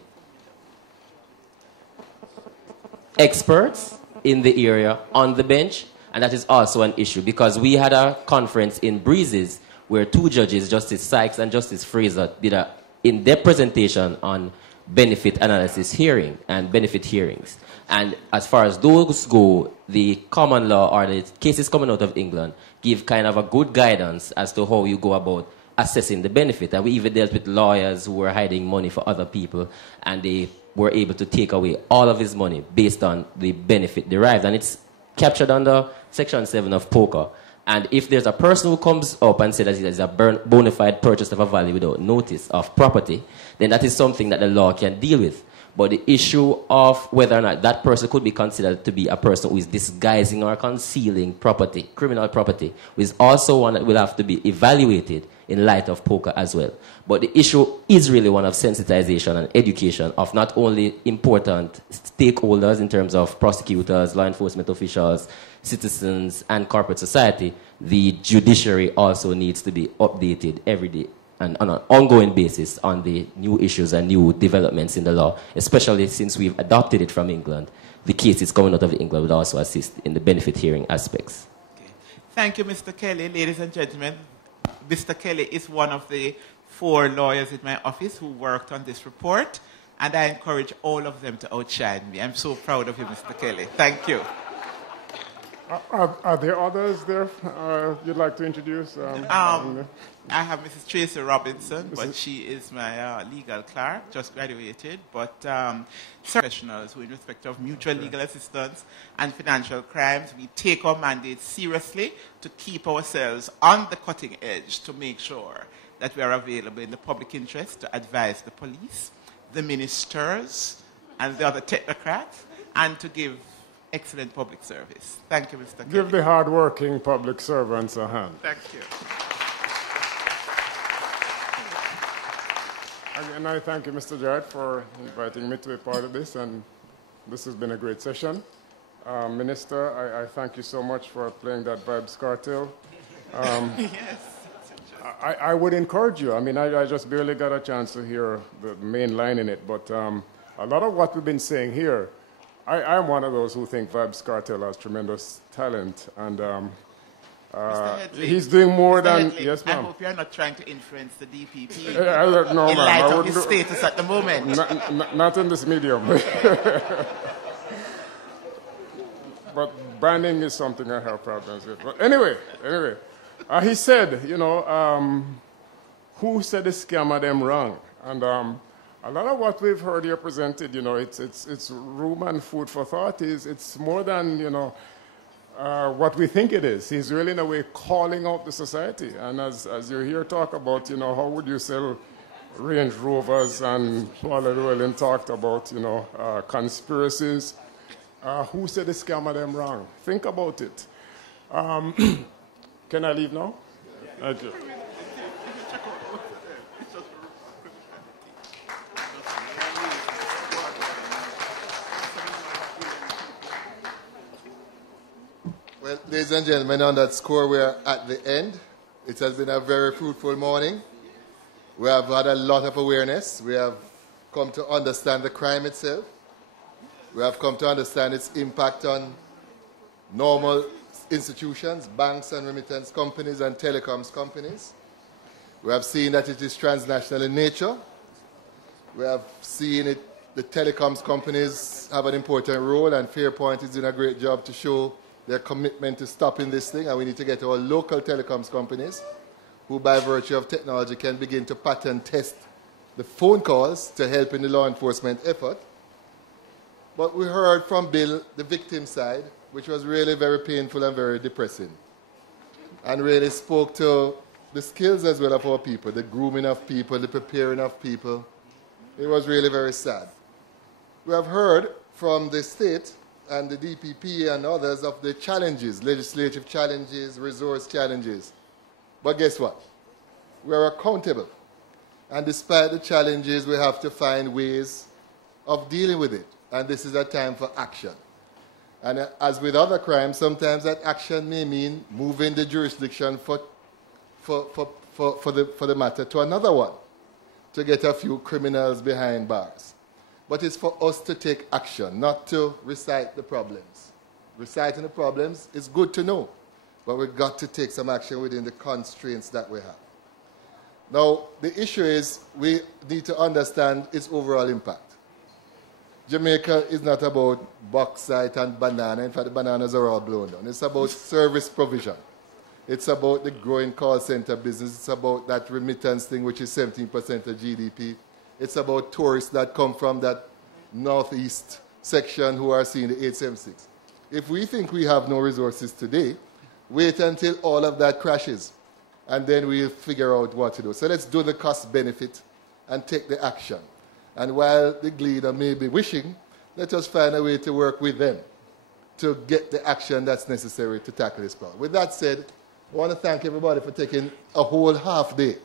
experts in the area on the bench, and that is also an issue because we had a conference in Breezes where two judges, Justice Sykes and Justice Fraser, did an in-depth presentation on benefit analysis hearing and benefit hearings. And as far as those go, the common law or the cases coming out of England give kind of a good guidance as to how you go about assessing the benefit. And we even dealt with lawyers who were hiding money for other people, and they were able to take away all of his money based on the benefit derived. And it's captured under Section 7 of POCA. And if there's a person who comes up and says that it is a bona fide purchase of a value without notice of property, then that is something that the law can deal with. But the issue of whether or not that person could be considered to be a person who is disguising or concealing property, criminal property, is also one that will have to be evaluated in light of POCA as well. But the issue is really one of sensitization and education of not only important stakeholders in terms of prosecutors, law enforcement officials, citizens, and corporate society. The judiciary also needs to be updated every day and on an ongoing basis on the new issues and new developments in the law, especially since we've adopted it from England. The cases coming out of England would also assist in the benefit hearing aspects. Okay. Thank you, Mr. Kelly. Ladies and gentlemen, Mr. Kelly is one of the 4 lawyers in my office who worked on this report, and I encourage all of them to outshine me. I'm so proud of you, Mr. Kelly. Thank you. Are there others there you'd like to introduce? I have Mrs. Tracy Robinson, but she is my legal clerk, just graduated, but professionals who, in respect of mutual legal assistance and financial crimes, we take our mandate seriously to keep ourselves on the cutting edge to make sure that we are available in the public interest to advise the police, the ministers, and the other technocrats, and to give excellent public service. Thank you, Mr. Kelly. Give the hard-working public servants a hand. Thank you. And I thank you, Mr. Jarrett, for inviting me to be part of this, and this has been a great session. Minister, I thank you so much for playing that Vibes Cartel. Yes. I would encourage you. I mean, I just barely got a chance to hear the main line in it, but a lot of what we've been saying here, I'm one of those who think Vibes Cartel has tremendous talent, and he's doing more than... Yes, ma'am. I hope you're not trying to influence the DPP No, in light ma'am, of his status at the moment. Not in this medium. But branding is something I have problems with. But anyway, he said, you know, who said the scammer them wrong? And a lot of what we've heard here presented, you know, it's room and food for thought. It's more than, you know, what we think it is. He's really, in a way, calling out the society. And as you hear talk about, you know, how would you sell Range Rovers, and Paul Llewellyn talked about, you know, conspiracies. Who said the scammer them wrong? Think about it. Can I leave now? Thank you. Well, ladies and gentlemen, on that score, we're at the end. It has been a very fruitful morning. We have had a lot of awareness. We have come to understand the crime itself. We have come to understand its impact on normal institutions, banks and remittance companies and telecoms companies. We have seen that it is transnational in nature. We have seen it, the telecoms companies have an important role, and Fairpoint is doing a great job to show their commitment to stopping this thing, and we need to get our local telecoms companies, who by virtue of technology can begin to pattern test the phone calls to help in the law enforcement effort. But we heard from Bill, the victim side, which was really very painful and very depressing, and really spoke to the skills as well of our people, the grooming of people, the preparing of people. It was really very sad. We have heard from the state and the DPP and others of the challenges, legislative challenges, resource challenges. But guess what? We are accountable. And despite the challenges, we have to find ways of dealing with it. And this is a time for action. And as with other crimes, sometimes that action may mean moving the jurisdiction for the matter to another one, to get a few criminals behind bars. But it's for us to take action, not to recite the problems. Reciting the problems is good to know, but we've got to take some action within the constraints that we have. Now, the issue is we need to understand its overall impact. Jamaica is not about bauxite and banana. In fact, the bananas are all blown down. It's about service provision. It's about the growing call center business. It's about that remittance thing, which is 17% of GDP. It's about tourists that come from that northeast section who are seeing the 876. If we think we have no resources today, wait until all of that crashes, and then we'll figure out what to do. So let's do the cost benefit and take the action. And while the leader may be wishing, let us find a way to work with them to get the action that's necessary to tackle this problem. With that said, I want to thank everybody for taking a whole half day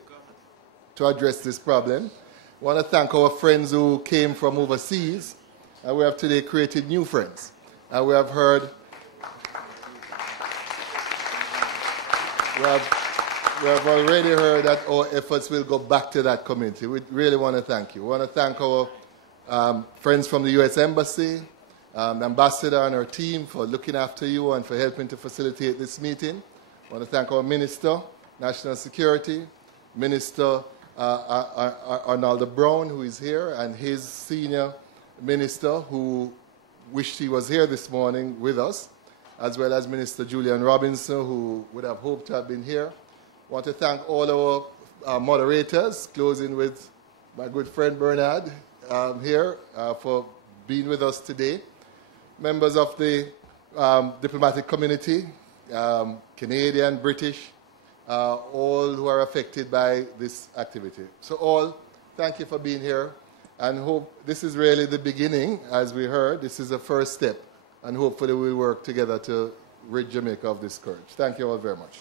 to address this problem. I want to thank our friends who came from overseas, and we have today created new friends. And we have heard, we have already heard that our efforts will go back to that community. We really want to thank you. We want to thank our friends from the U.S. Embassy, the ambassador and her team for looking after you and for helping to facilitate this meeting. I want to thank our Minister, National Security, Minister Arnaldo Brown, who is here, and his senior minister, who wished he was here this morning with us. as well as Minister Julian Robinson, who would have hoped to have been here. I want to thank all our moderators, closing with my good friend Bernard here for being with us today. Members of the diplomatic community, Canadian, British, all who are affected by this activity. So all, thank you for being here, and hope this is really the beginning. As we heard, this is a first step, and hopefully we'll work together to rid Jamaica of this scourge. Thank you all very much.